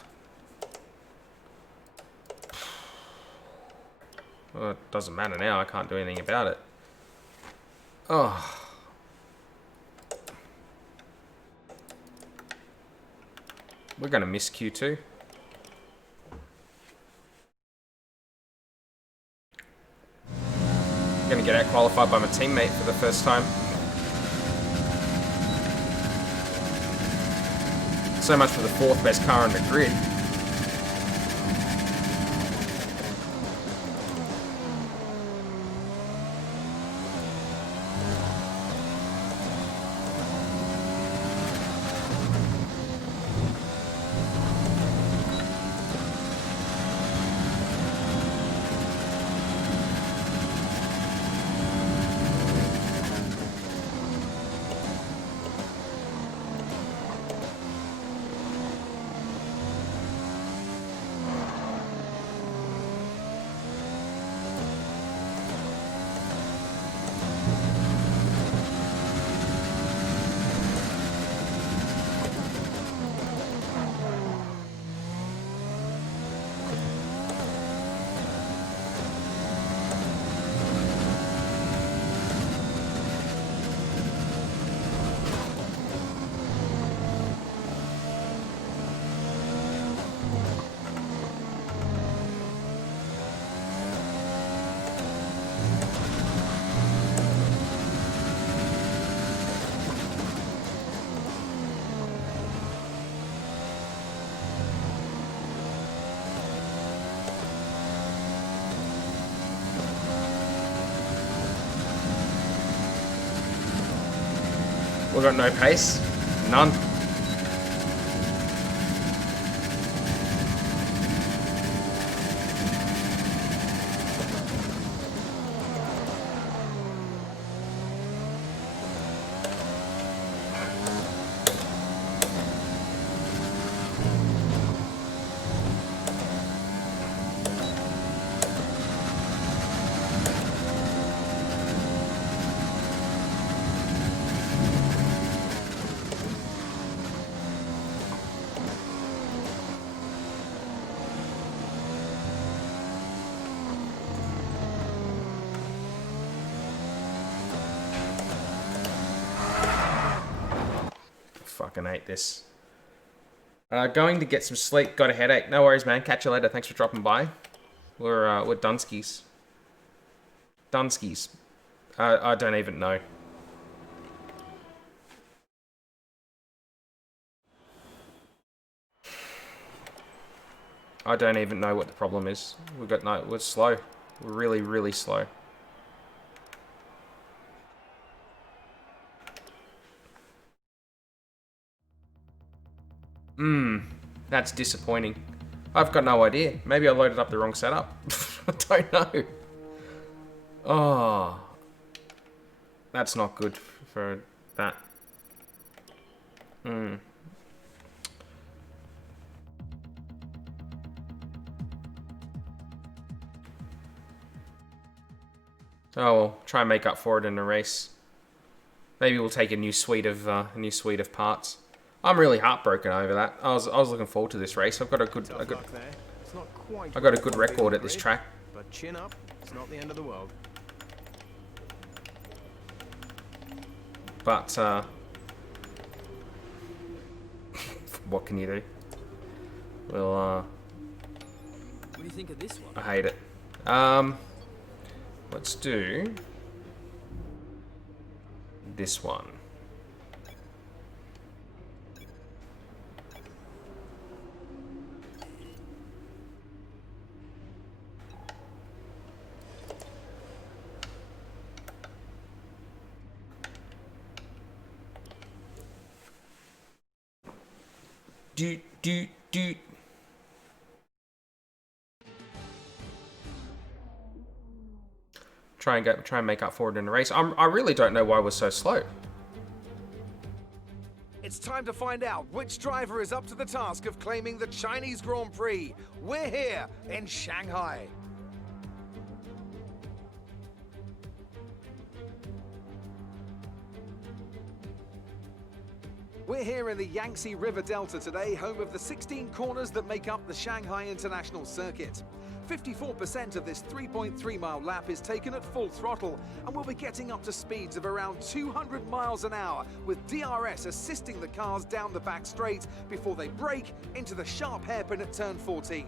Well, it doesn't matter now. I can't do anything about it. Oh. We're going to miss Q2. Going to get out qualified by my teammate for the first time. So much for the fourth best car on the grid. We've got no pace. None. fucking hate this. Going to get some sleep. Got a headache. No worries, man. Catch you later. Thanks for dropping by. We're Dunskies. Dunskies. I don't even know. I don't even know what the problem is. We're slow. We're really, really slow. That's disappointing. I've got no idea. Maybe I loaded up the wrong setup. I don't know. Oh. That's not good for that. Oh, well, try and make up for it in a race. Maybe we'll take a new suite of parts. I'm really heartbroken over that. I was looking forward to this race. I've got a good record at this track. But chin up, it's not the end of the world. But what can you do? Well, What do you think of this one? I hate it. Let's do this one. Do. Try and make up for it in a race. I really don't know why we're so slow. It's time to find out which driver is up to the task of claiming the Chinese Grand Prix. We're here in Shanghai. We're here in the Yangtze River Delta today, home of the 16 corners that make up the Shanghai International Circuit. 54% of this 3.3-mile lap is taken at full throttle, and we'll be getting up to speeds of around 200 miles an hour, with DRS assisting the cars down the back straight before they brake into the sharp hairpin at turn 14.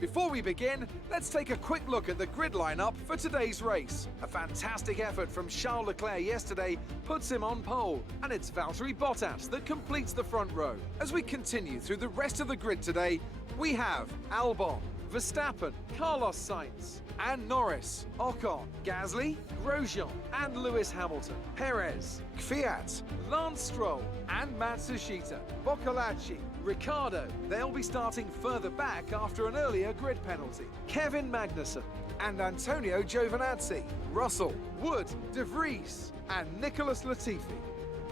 Before we begin, let's take a quick look at the grid lineup for today's race. A fantastic effort from Charles Leclerc yesterday puts him on pole, and it's Valtteri Bottas that completes the front row. As we continue through the rest of the grid today, we have Albon, Verstappen, Carlos Sainz, and Norris, Ocon, Gasly, Grosjean, and Lewis Hamilton, Perez, Kvyat, Lance Stroll, and Matsushita, Boccolacci, Ricciardo. They'll be starting further back after an earlier grid penalty. Kevin Magnussen and Antonio Giovinazzi, Russell, Wood, De Vries, and Nicholas Latifi.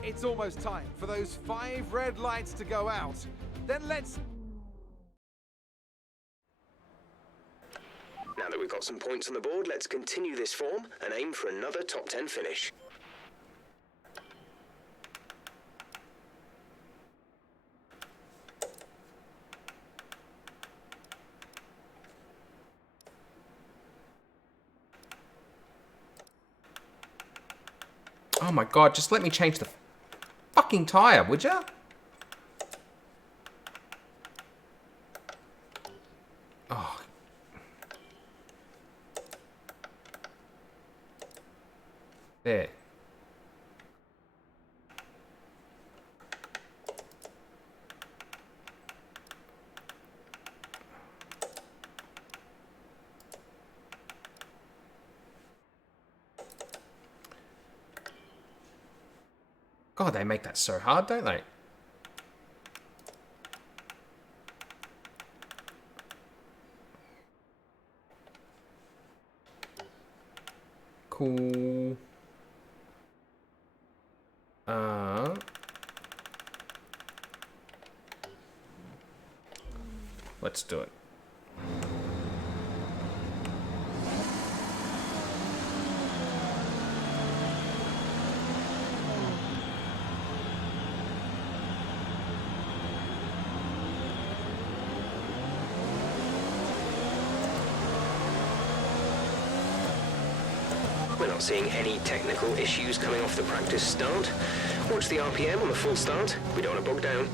It's almost time for those 5 red lights to go out. Then let's... Now that we've got some points on the board, let's continue this form and aim for another top 10 finish. Oh my god, just let me change the fucking tire, would ya? Oh. There. God, they make that so hard, don't they? Cool. Let's do it. We're not seeing any technical issues coming off the practice start. Watch the RPM on the full start. We don't want to bog down.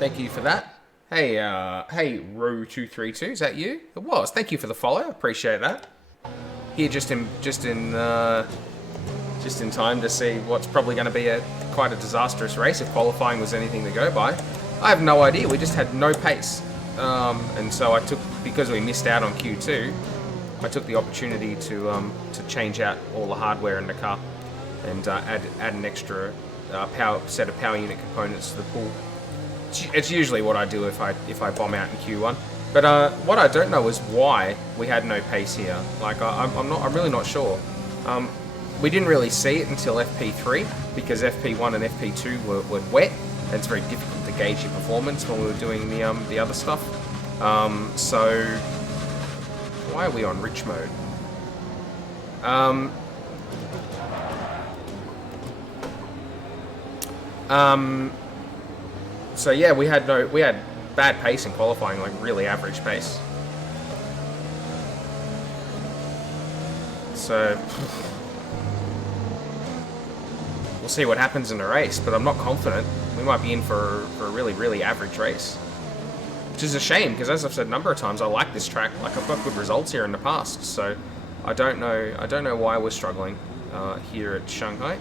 Thank you for that. Hey, hey, Ro232, is that you? It was. Thank you for the follow. Appreciate that. Here, just in time to see what's probably going to be quite a disastrous race if qualifying was anything to go by. I have no idea. We just had no pace, and so because we missed out on Q2, I took the opportunity to change out all the hardware in the car and add an extra set of power unit components to the pool. It's usually what I do if I bomb out in Q1. But what I don't know is why we had no pace here. Like I'm really not sure. We didn't really see it until FP3 because FP1 and FP2 were wet, and it's very difficult to gauge your performance when we were doing the other stuff. So why are we on rich mode? So yeah, we had bad pace in qualifying, like really average pace. So we'll see what happens in the race, but I'm not confident. We might be in for a really, really average race, which is a shame because, as I've said a number of times, I like this track. Like I've got good results here in the past, so I don't know why we're struggling here at Shanghai.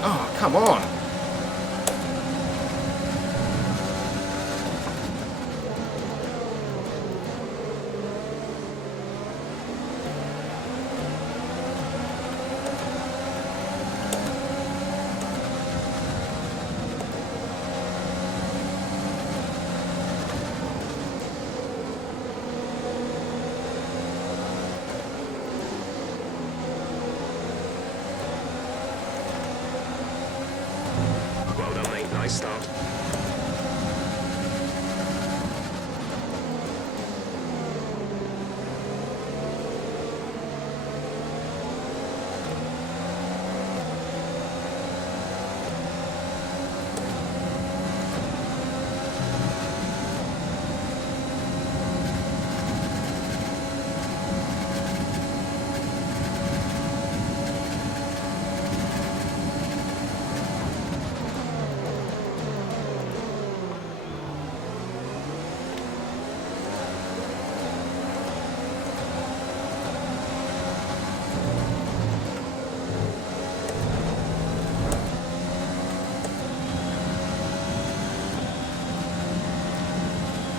Oh, come on. Start.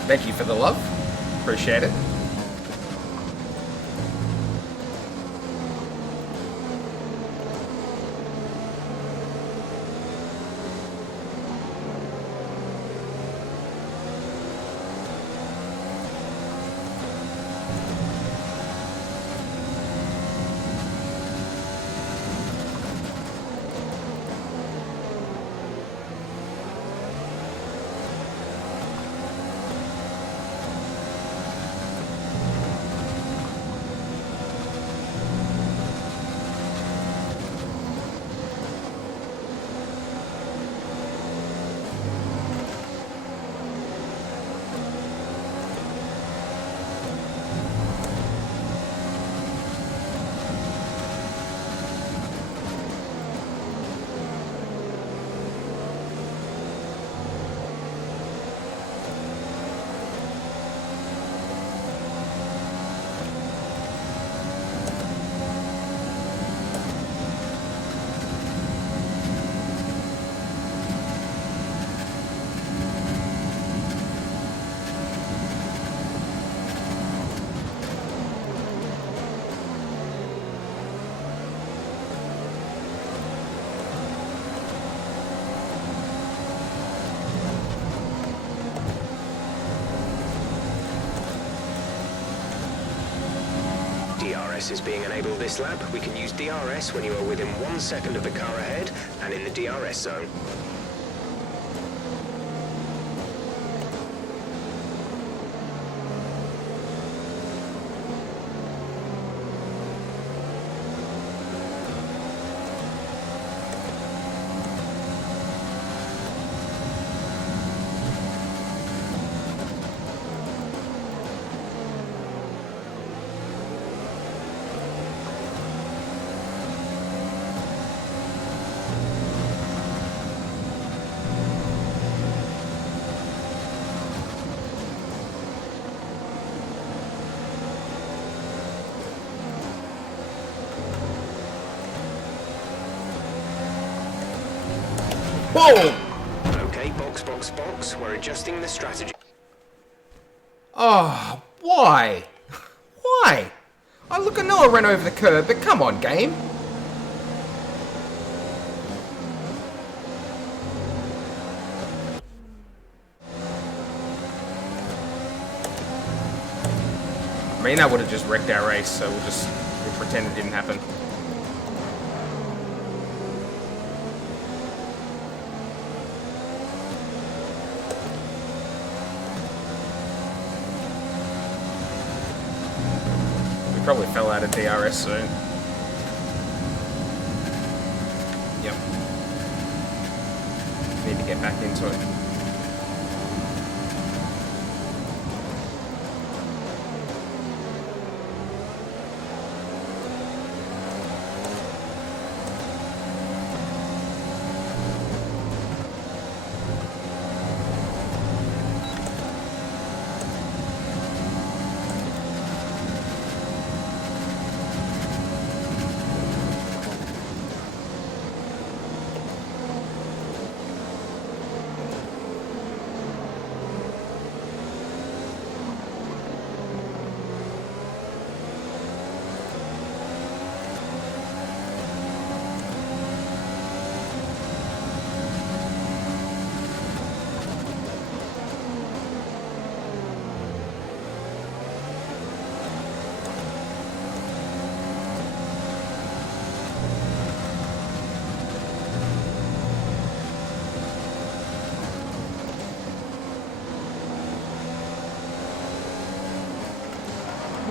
Thank you for the love. Appreciate it. DRS is being enabled this lap. We can use DRS when you are within 1 second of the car ahead and in the DRS zone. Whoa! Okay, box. We're adjusting the strategy. Oh, why? Why? Oh, look, I know I ran over the curb, but come on, game. I mean, that would have just wrecked our race, so we'll pretend it didn't happen. Probably fell out of DRS soon. Yep. Need to get back into it.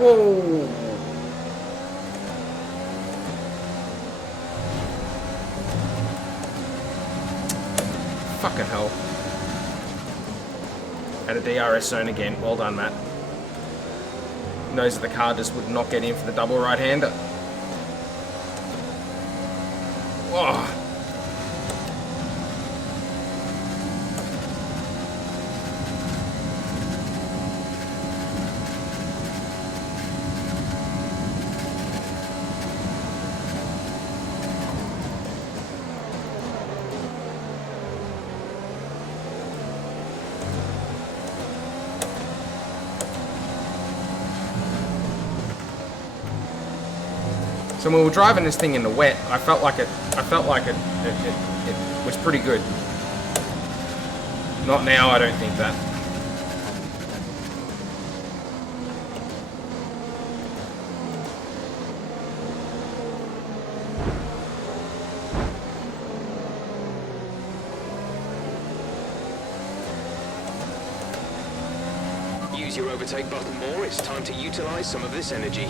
Whoa! Fucking hell. At a DRS zone again. Well done, Matt. Knows that the car just would not get in for the double right-hander. Oh. So when we were driving this thing in the wet, I felt like it was pretty good. Not now, I don't think that. Use your overtake button more. It's time to utilize some of this energy.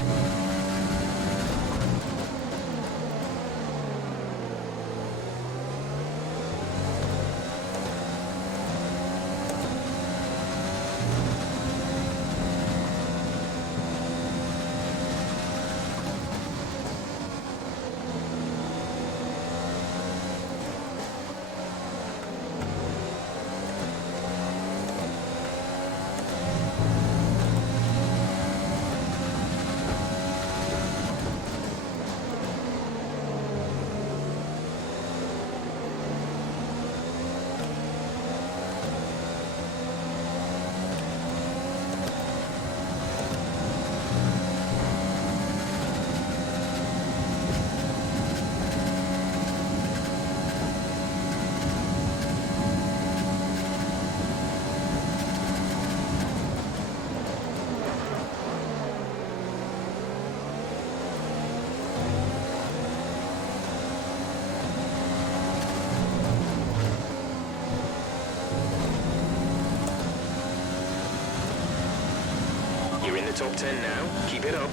top 10 now. Keep it up.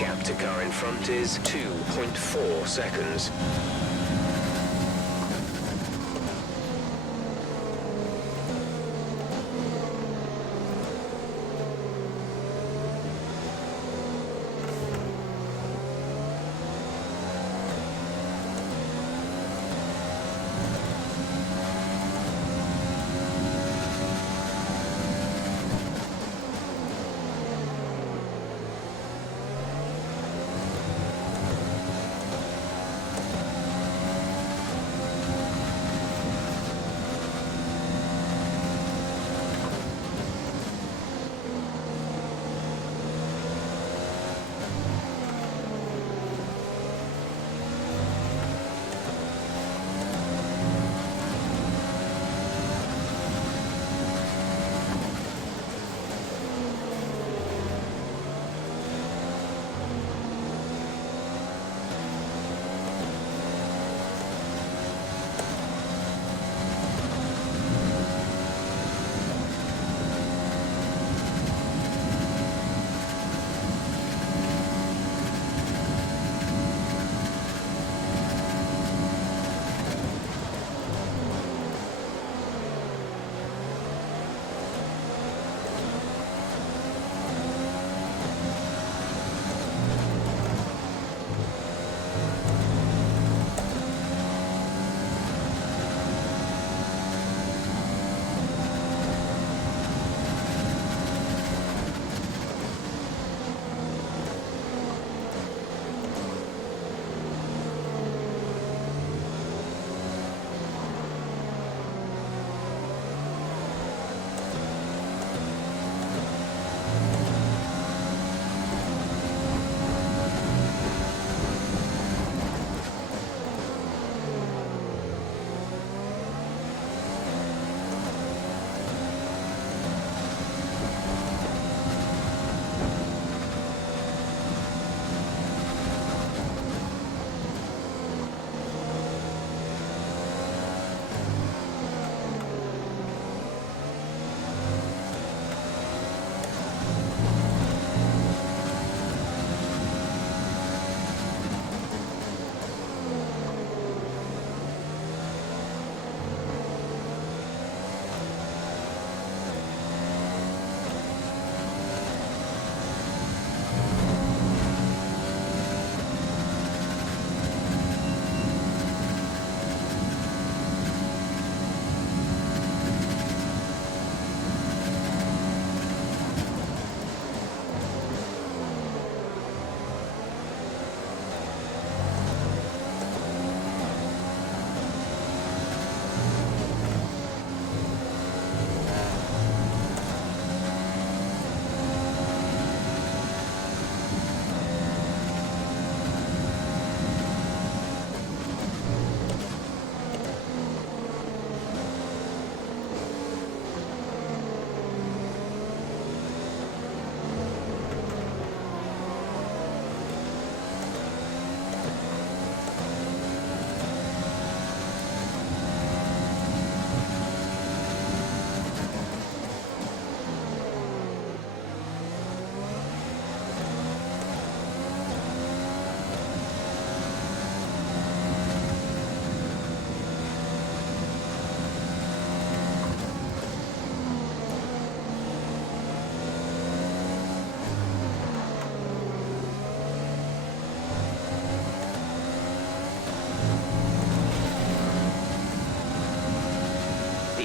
Gap to car in front is 2.4 seconds.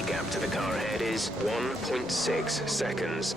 gap to the car ahead is 1.6 seconds.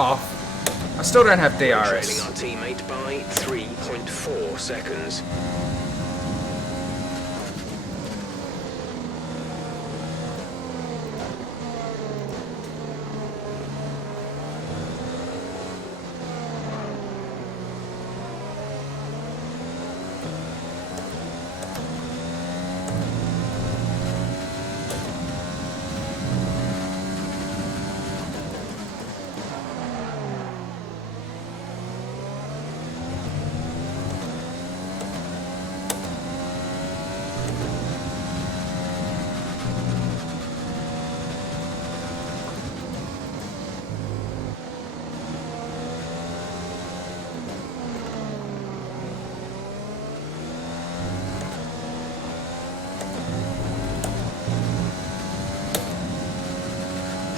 Oh, I still don't have Trailing DRS. our teammate by 3.4 seconds.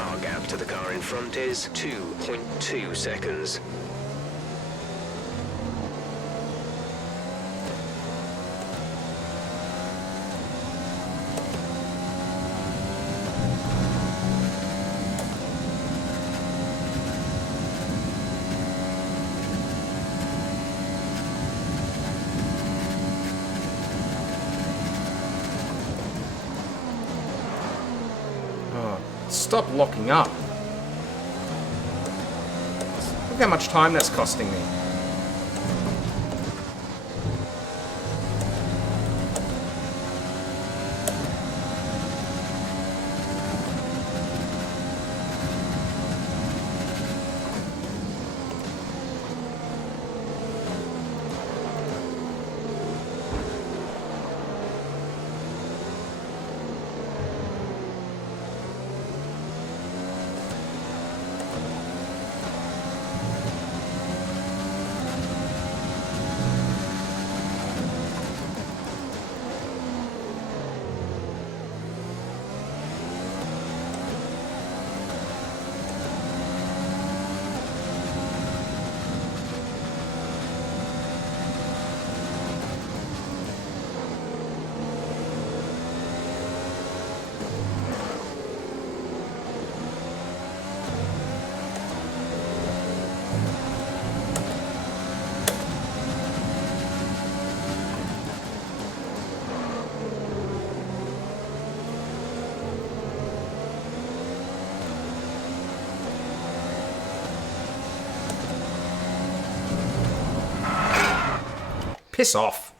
Our gap to the car in front is 2.2 seconds. Stop locking up. Look how much time that's costing me. Piss off.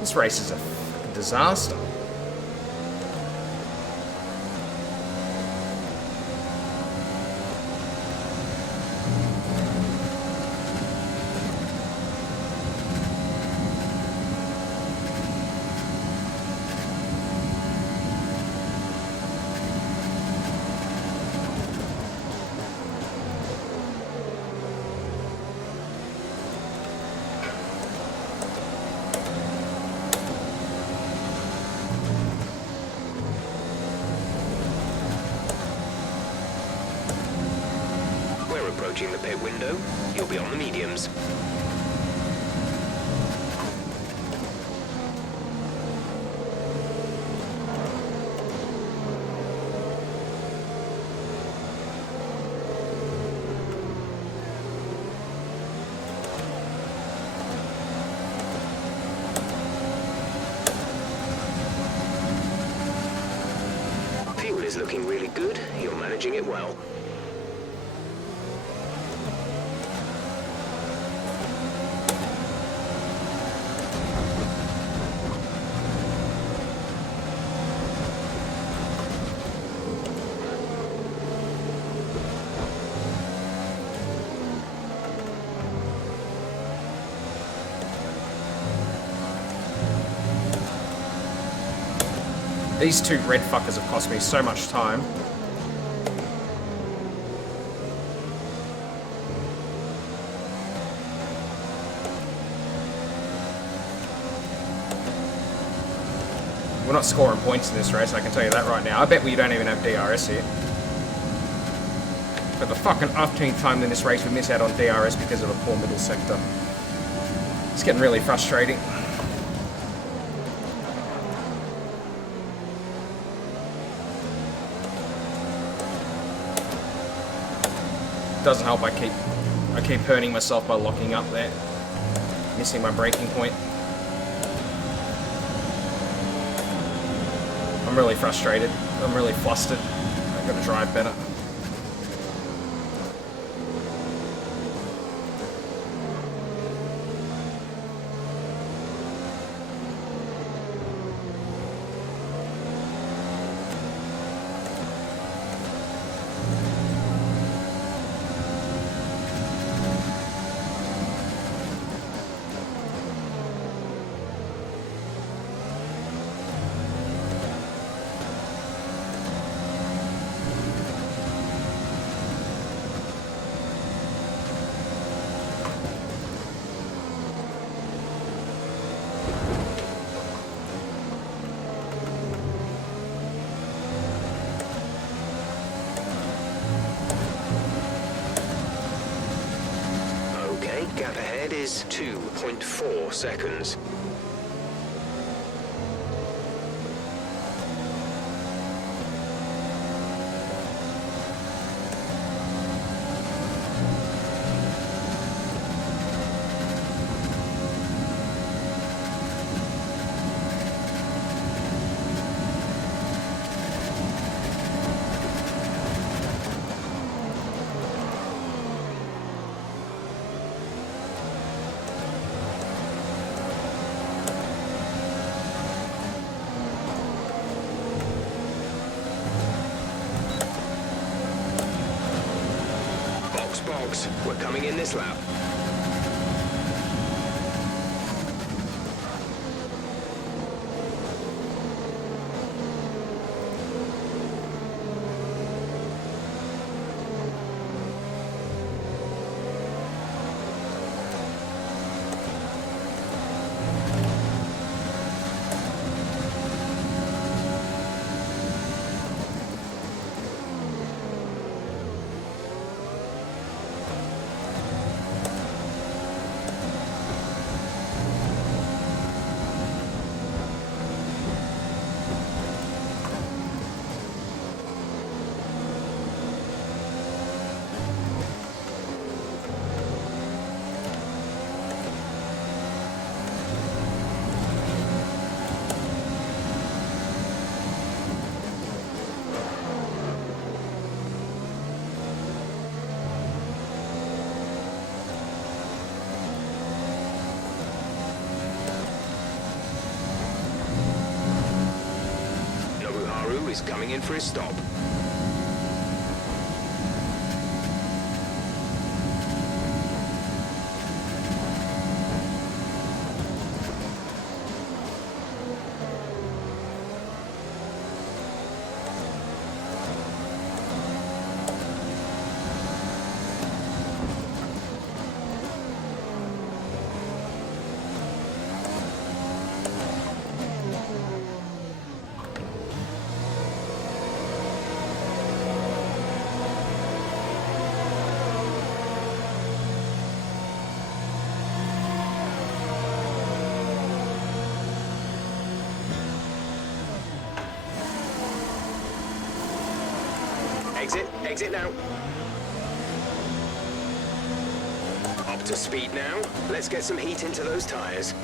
This race is a fucking disaster. Approaching the pit window, you'll be on the mediums. Fuel is looking really good. You're managing it well. These two red fuckers have cost me so much time. We're not scoring points in this race, I can tell you that right now. I bet we don't even have DRS here. For the fucking 15th time in this race, we miss out on DRS because of a poor middle sector. It's getting really frustrating. Doesn't help, I keep hurting myself by locking up there. Missing my braking point. I'm really frustrated. I'm really flustered. I've got to drive better. Gap ahead is 2.4 seconds. Box, we're coming in this lap. is coming in for his stop. Exit now. Up to speed now. Let's get some heat into those tires.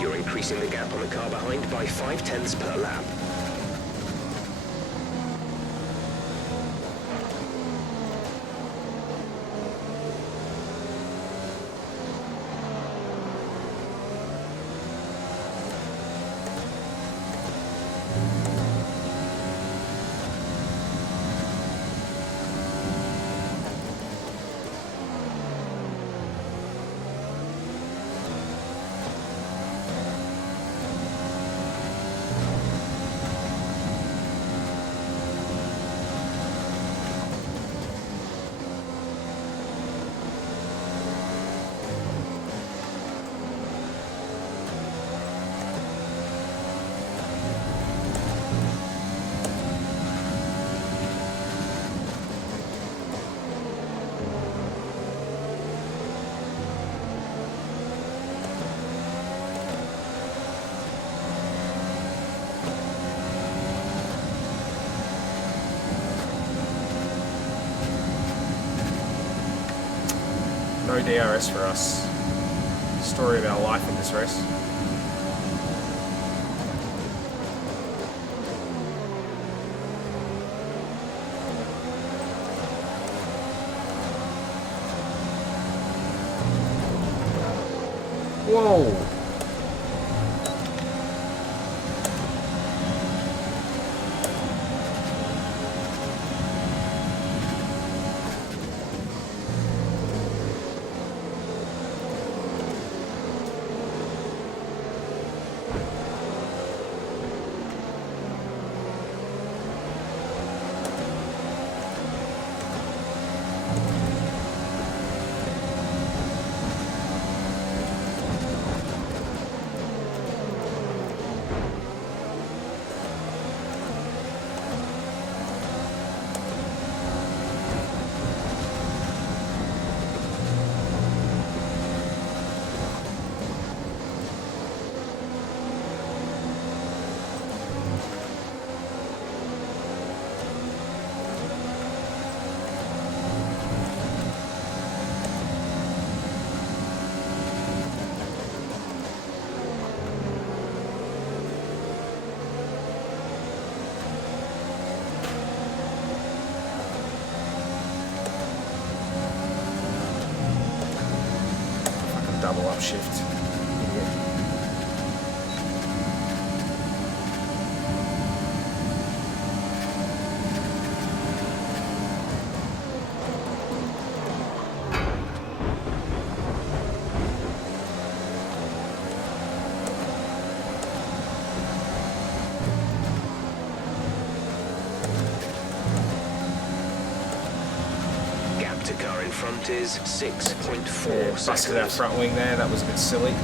You're increasing the gap on the car behind by 0.5 per lap. No DRS for us. Story of our life in this race. Whoa! double upshift. Idiot. Gap to car in front is 6.4 Yeah, busted that seconds. front wing there. That was a bit silly.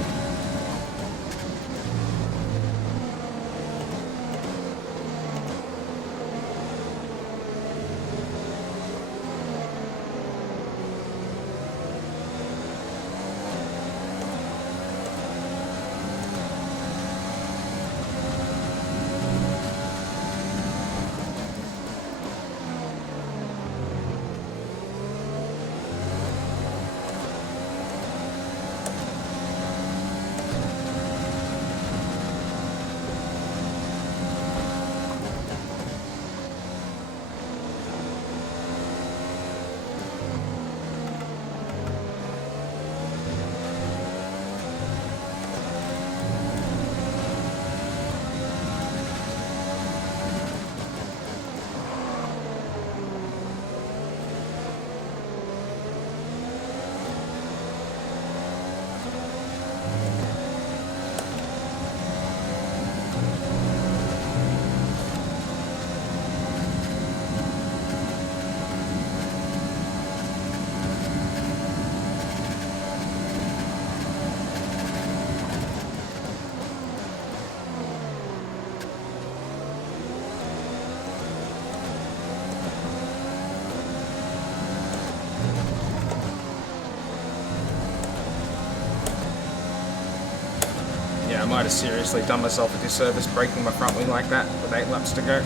Yeah, I might have seriously done myself a disservice breaking my front wing like that with 8 laps to go.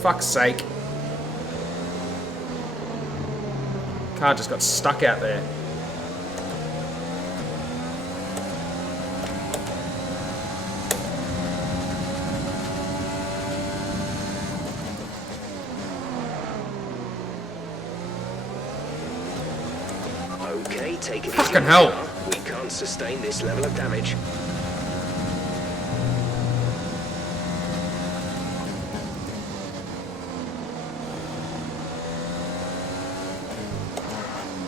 Fuck's sake. Car just got stuck out there. Okay, take it easy. Fucking hell. We can't sustain this level of damage.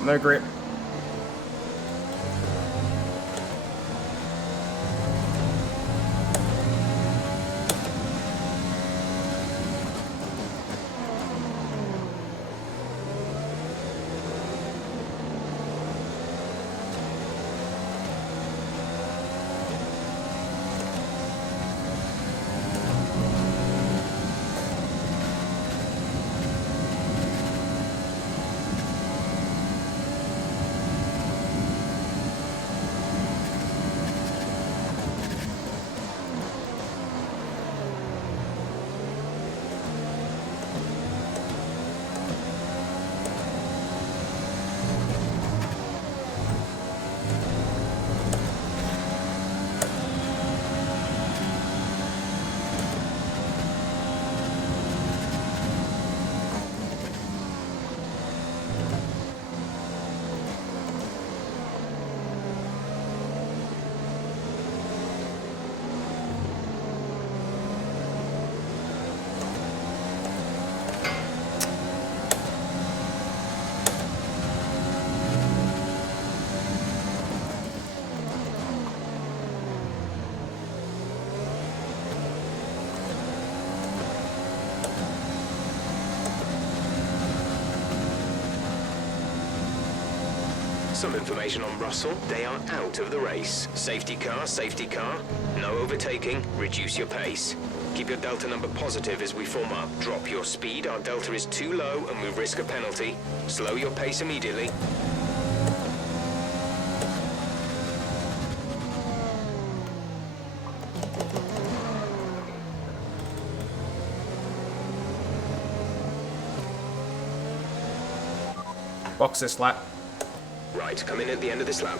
No grip. Some information on Russell. They are out of the race. Safety car, safety car. No overtaking. Reduce your pace. Keep your delta number positive as we form up. Drop your speed. Our delta is too low and we risk a penalty. Slow your pace immediately. Box this lap. Right, come in at the end of this lap.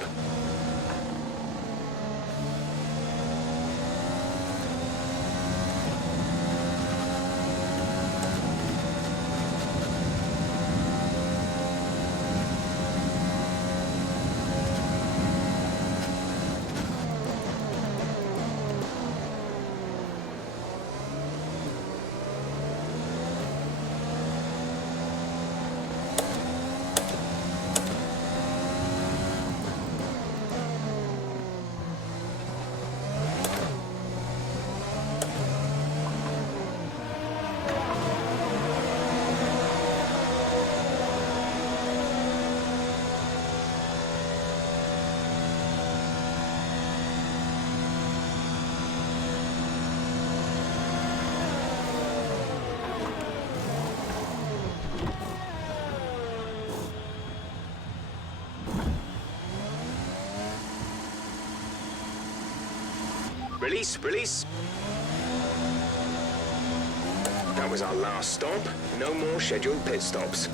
Release, release. That was our last stop. No more scheduled pit stops.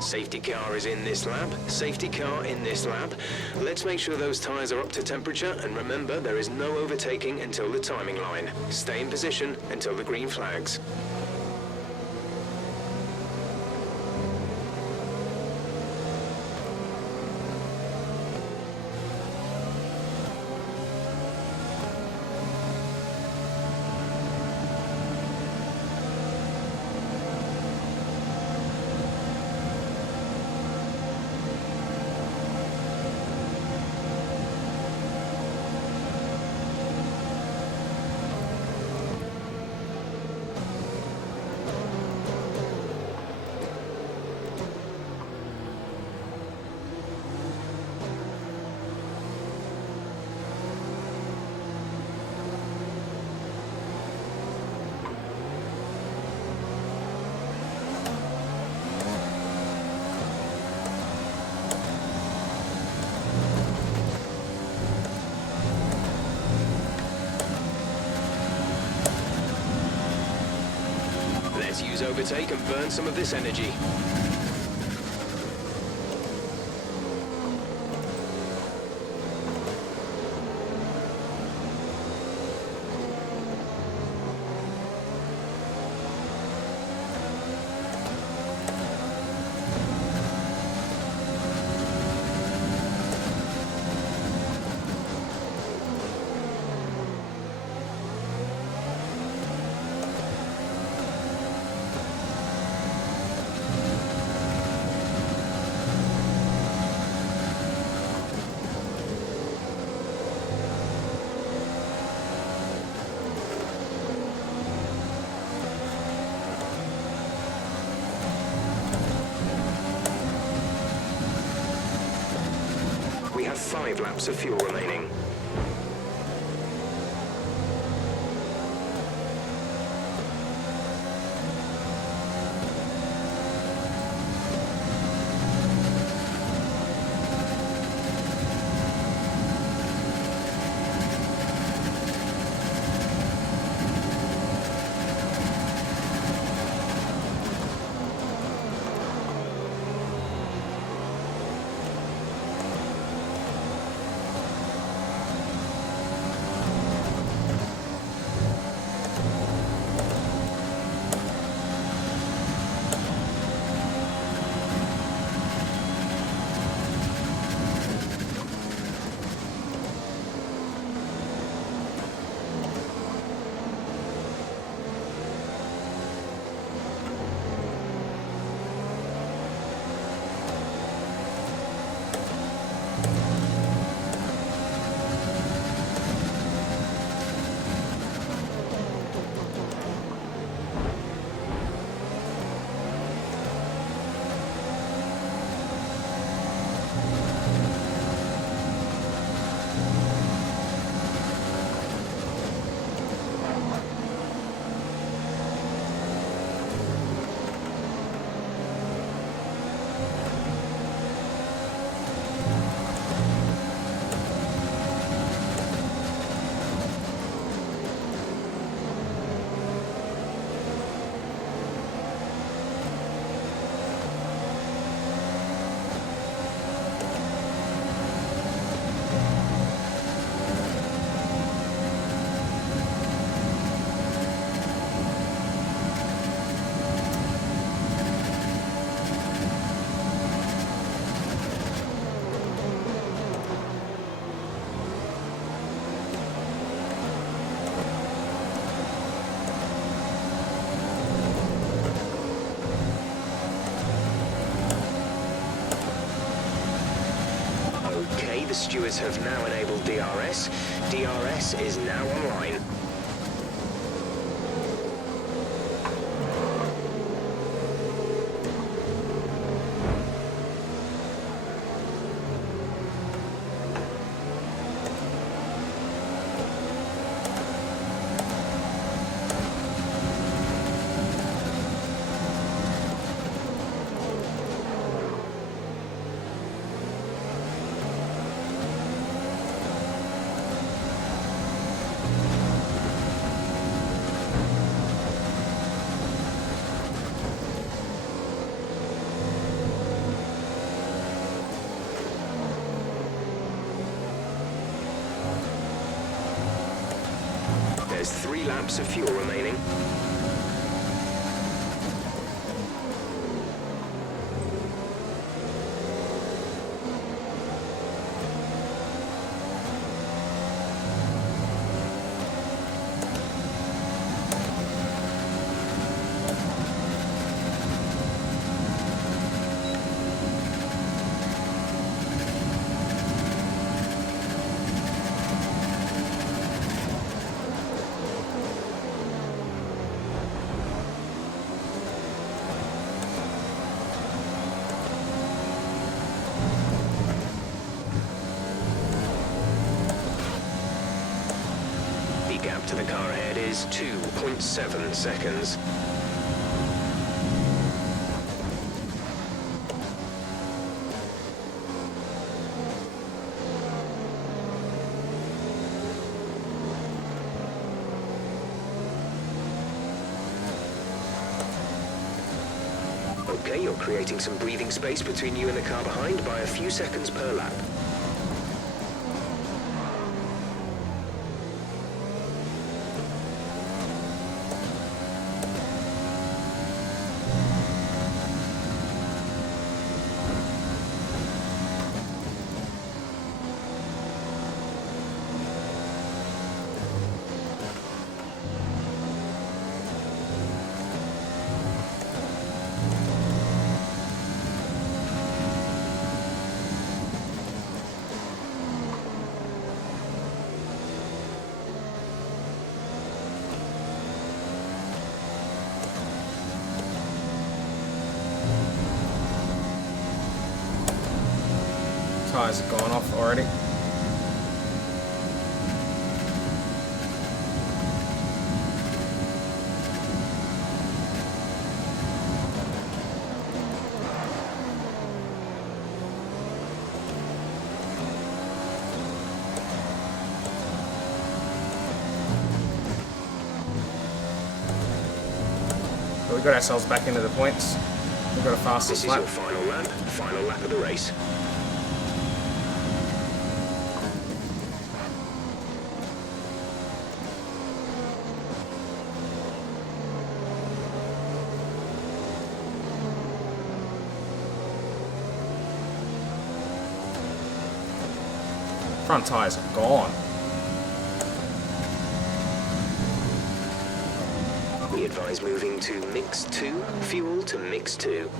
Safety car is in this lap. Safety car in this lap. Let's make sure those tyres are up to temperature, and remember, there is no overtaking until the timing line. Stay in position until the green flags. Let's use overtake and burn some of this energy. We have 5 laps of fuel remaining. the stewards have now enabled DRS. DRS is now online. There's 3 laps of fuel remaining. The gap to the car ahead is 2.7 seconds. Okay, you're creating some breathing space between you and the car behind by a few seconds per lap. Tires have gone off already. But we got ourselves back into the points. We've got a fastest This is lap. your final lap of the race. Front tyres are gone. We advise moving to mix 2, fuel to mix 2.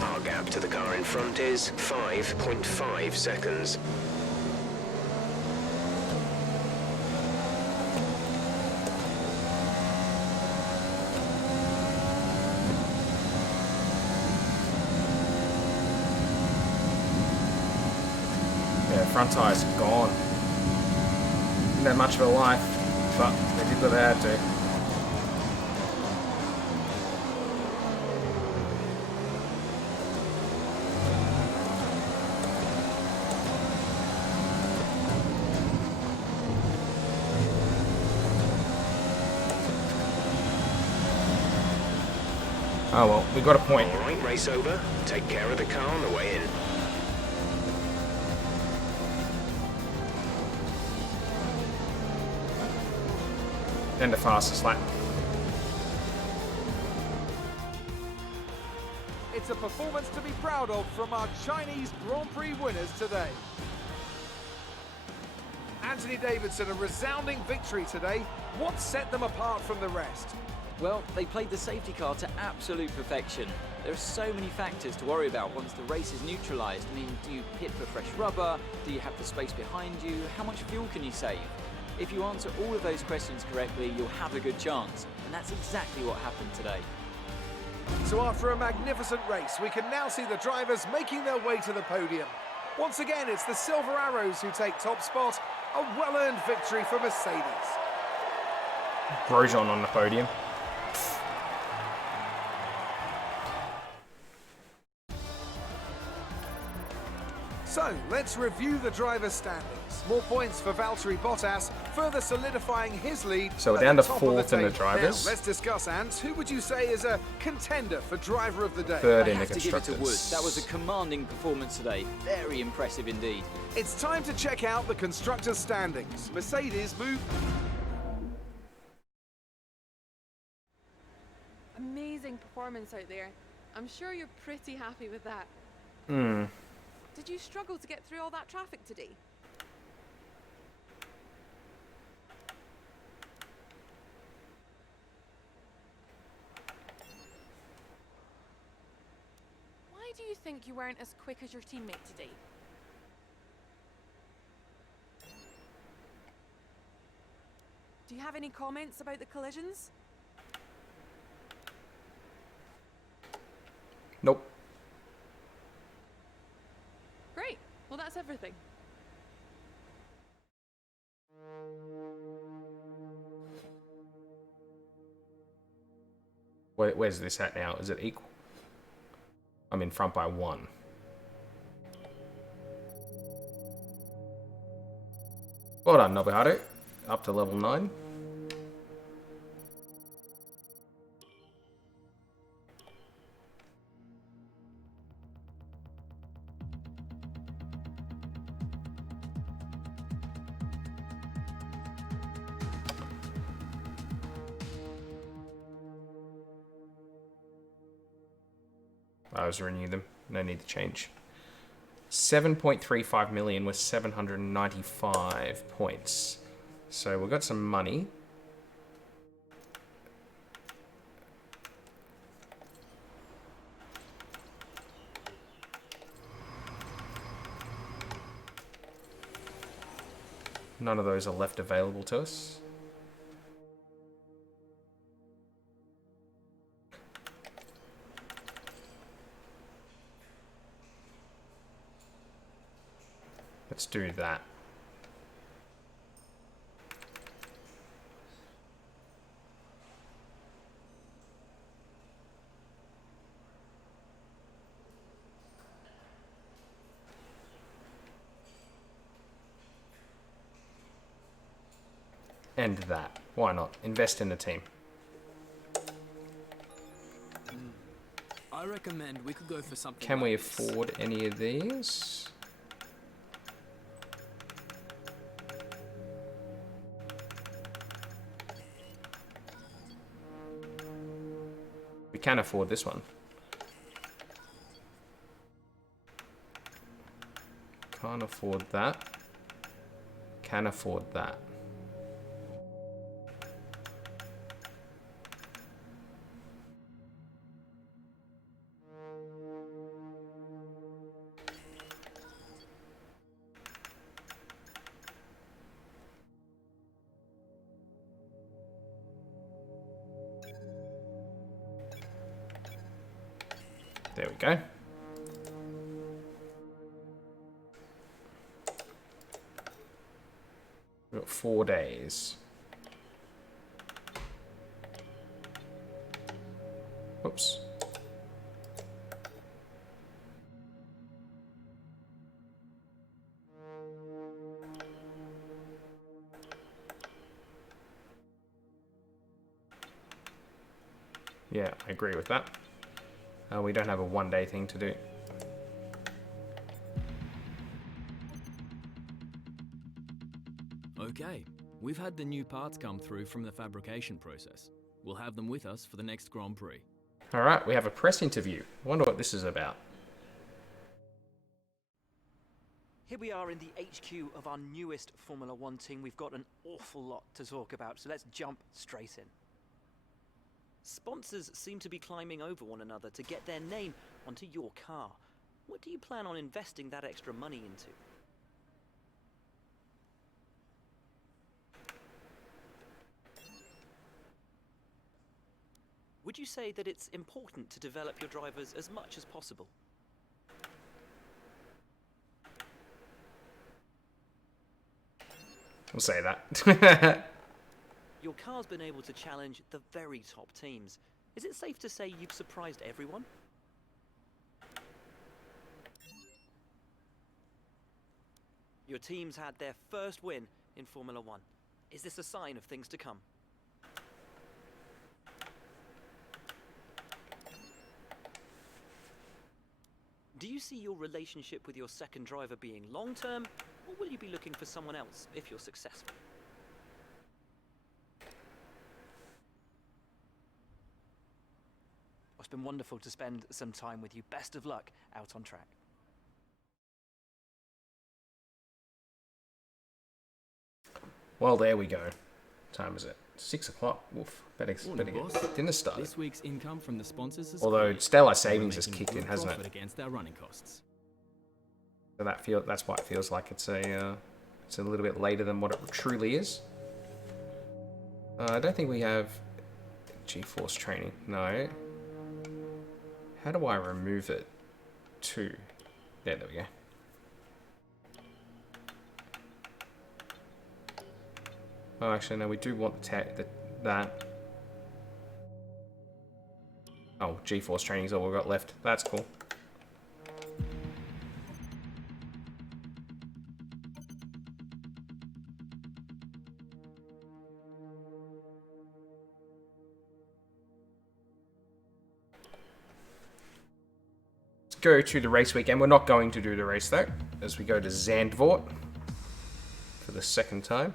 Our gap to the car in front is 5.5 seconds. Yeah, front tyres are gone. Didn't have much of a life, but they did what they had to. Oh well, we got a point. All right, race over. Take care of the car on the way in. And the fastest lap. It's a performance to be proud of from our Chinese Grand Prix winners today. Anthony Davidson, a resounding victory today. What set them apart from the rest? Well, they played the safety car to absolute perfection. There are so many factors to worry about once the race is neutralised. I mean, do you pit for fresh rubber? Do you have the space behind you? How much fuel can you save? If you answer all of those questions correctly, you'll have a good chance. And that's exactly what happened today. So after a magnificent race, we can now see the drivers making their way to the podium. Once again, it's the Silver Arrows who take top spot. A well-earned victory for Mercedes. Grosjean on the podium. So, let's review the drivers' standings. More points for Valtteri Bottas, further solidifying his lead. So we're at down the to top of fourth in the table. drivers. Now, let's discuss, Ant. Who would you say is a contender for driver of the day? Third I in the have to give it to Wood. constructors. That was a commanding performance today. Very impressive indeed. It's time to check out the constructors' standings. Mercedes move. Amazing performance out there. I'm sure you're pretty happy with that. Did you struggle to get through all that traffic today? Why do you think you weren't as quick as your teammate today? Do you have any comments about the collisions? Nope. Great. Well, that's everything. Where's this at now? Is it equal? I'm in front by 1. Well done, Nobuharu. Up to level 9. I was renew them. No need to change. 7.35 million with 795 points. So we've got some money. None of those are left available to us. Let's do that. And that. Why not? Invest in the team. I recommend we could go for something. Can we like this. afford any of these? We can afford this one. Can't afford that. Can afford that. There we go. We've got 4 days. Whoops. Yeah, I agree with that. We don't have a 1-day thing to do. Okay, We've had the new parts come through from the fabrication process. We'll have them with us for the next Grand Prix. All right, we have a press interview. I wonder what this is about. Here we are in the HQ of our newest Formula One team. We've got an awful lot to talk about, so let's jump straight in. Sponsors seem to be climbing over one another to get their name onto your car. What do you plan on investing that extra money into? Would you say that it's important to develop your drivers as much as possible? We'll say that. Your car's been able to challenge the very top teams. Is it safe to say you've surprised everyone? Your team's had their first win in Formula One. Is this a sign of things to come? Do you see your relationship with your second driver being long-term, or will you be looking for someone else if you're successful? It's been wonderful to spend some time with you. Best of luck out on track. Well, there we go. What time is it? 6 o'clock. Woof. Better Morning, get boss. dinner started. This week's income from the sponsors has Although climbed. Stellar Savings We're has making kicked in, good hasn't profit it? against our running costs. So that's why it feels like it's a little bit later than what it truly is. I don't think we have G-force training. No. How do I remove it? To there we go. Oh, actually, no. We do want that. Oh, G-force training is all we've got left. That's cool. Go to the race weekend. We're not going to do the race though, as we go to Zandvoort for the second time.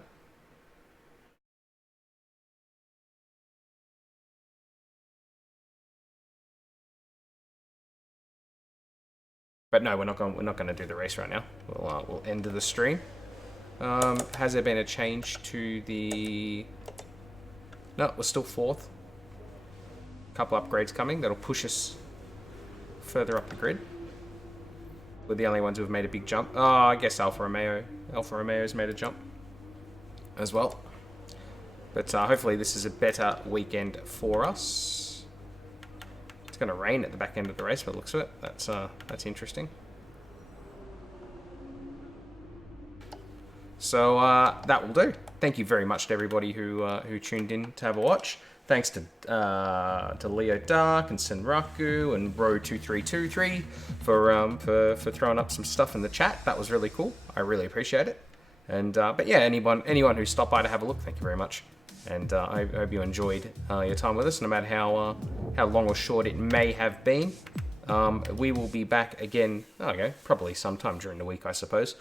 But no, we're not going to do the race right now. We'll end the stream. Has there been a change to the? No, we're still fourth. A couple upgrades coming that'll push us further up the grid. We're the only ones who have made a big jump. Oh, I guess Alfa Romeo's made a jump as well. But hopefully this is a better weekend for us. It's going to rain at the back end of the race, but it looks of it. That's interesting. So that will do. Thank you very much to everybody who tuned in to have a watch. Thanks to Leo Dark and Senraku and Ro2323 for throwing up some stuff in the chat. That was really cool. I really appreciate it. And but yeah, anyone who stopped by to have a look, thank you very much. And I hope you enjoyed your time with us, no matter how long or short it may have been. We will be back again. Okay, probably sometime during the week, I suppose.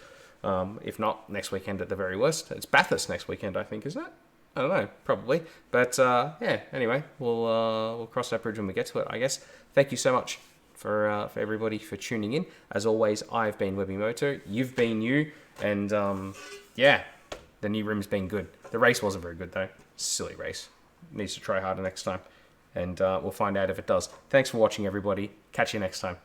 If not, next weekend at the very worst. It's Bathurst next weekend, I think, isn't it? I don't know, probably. But yeah, anyway, we'll cross that bridge when we get to it, I guess. Thank you so much for everybody for tuning in. As always, I've been Webimoto. You've been you. And yeah, the new room's been good. The race wasn't very good, though. Silly race. Needs to try harder next time. And we'll find out if it does. Thanks for watching, everybody. Catch you next time.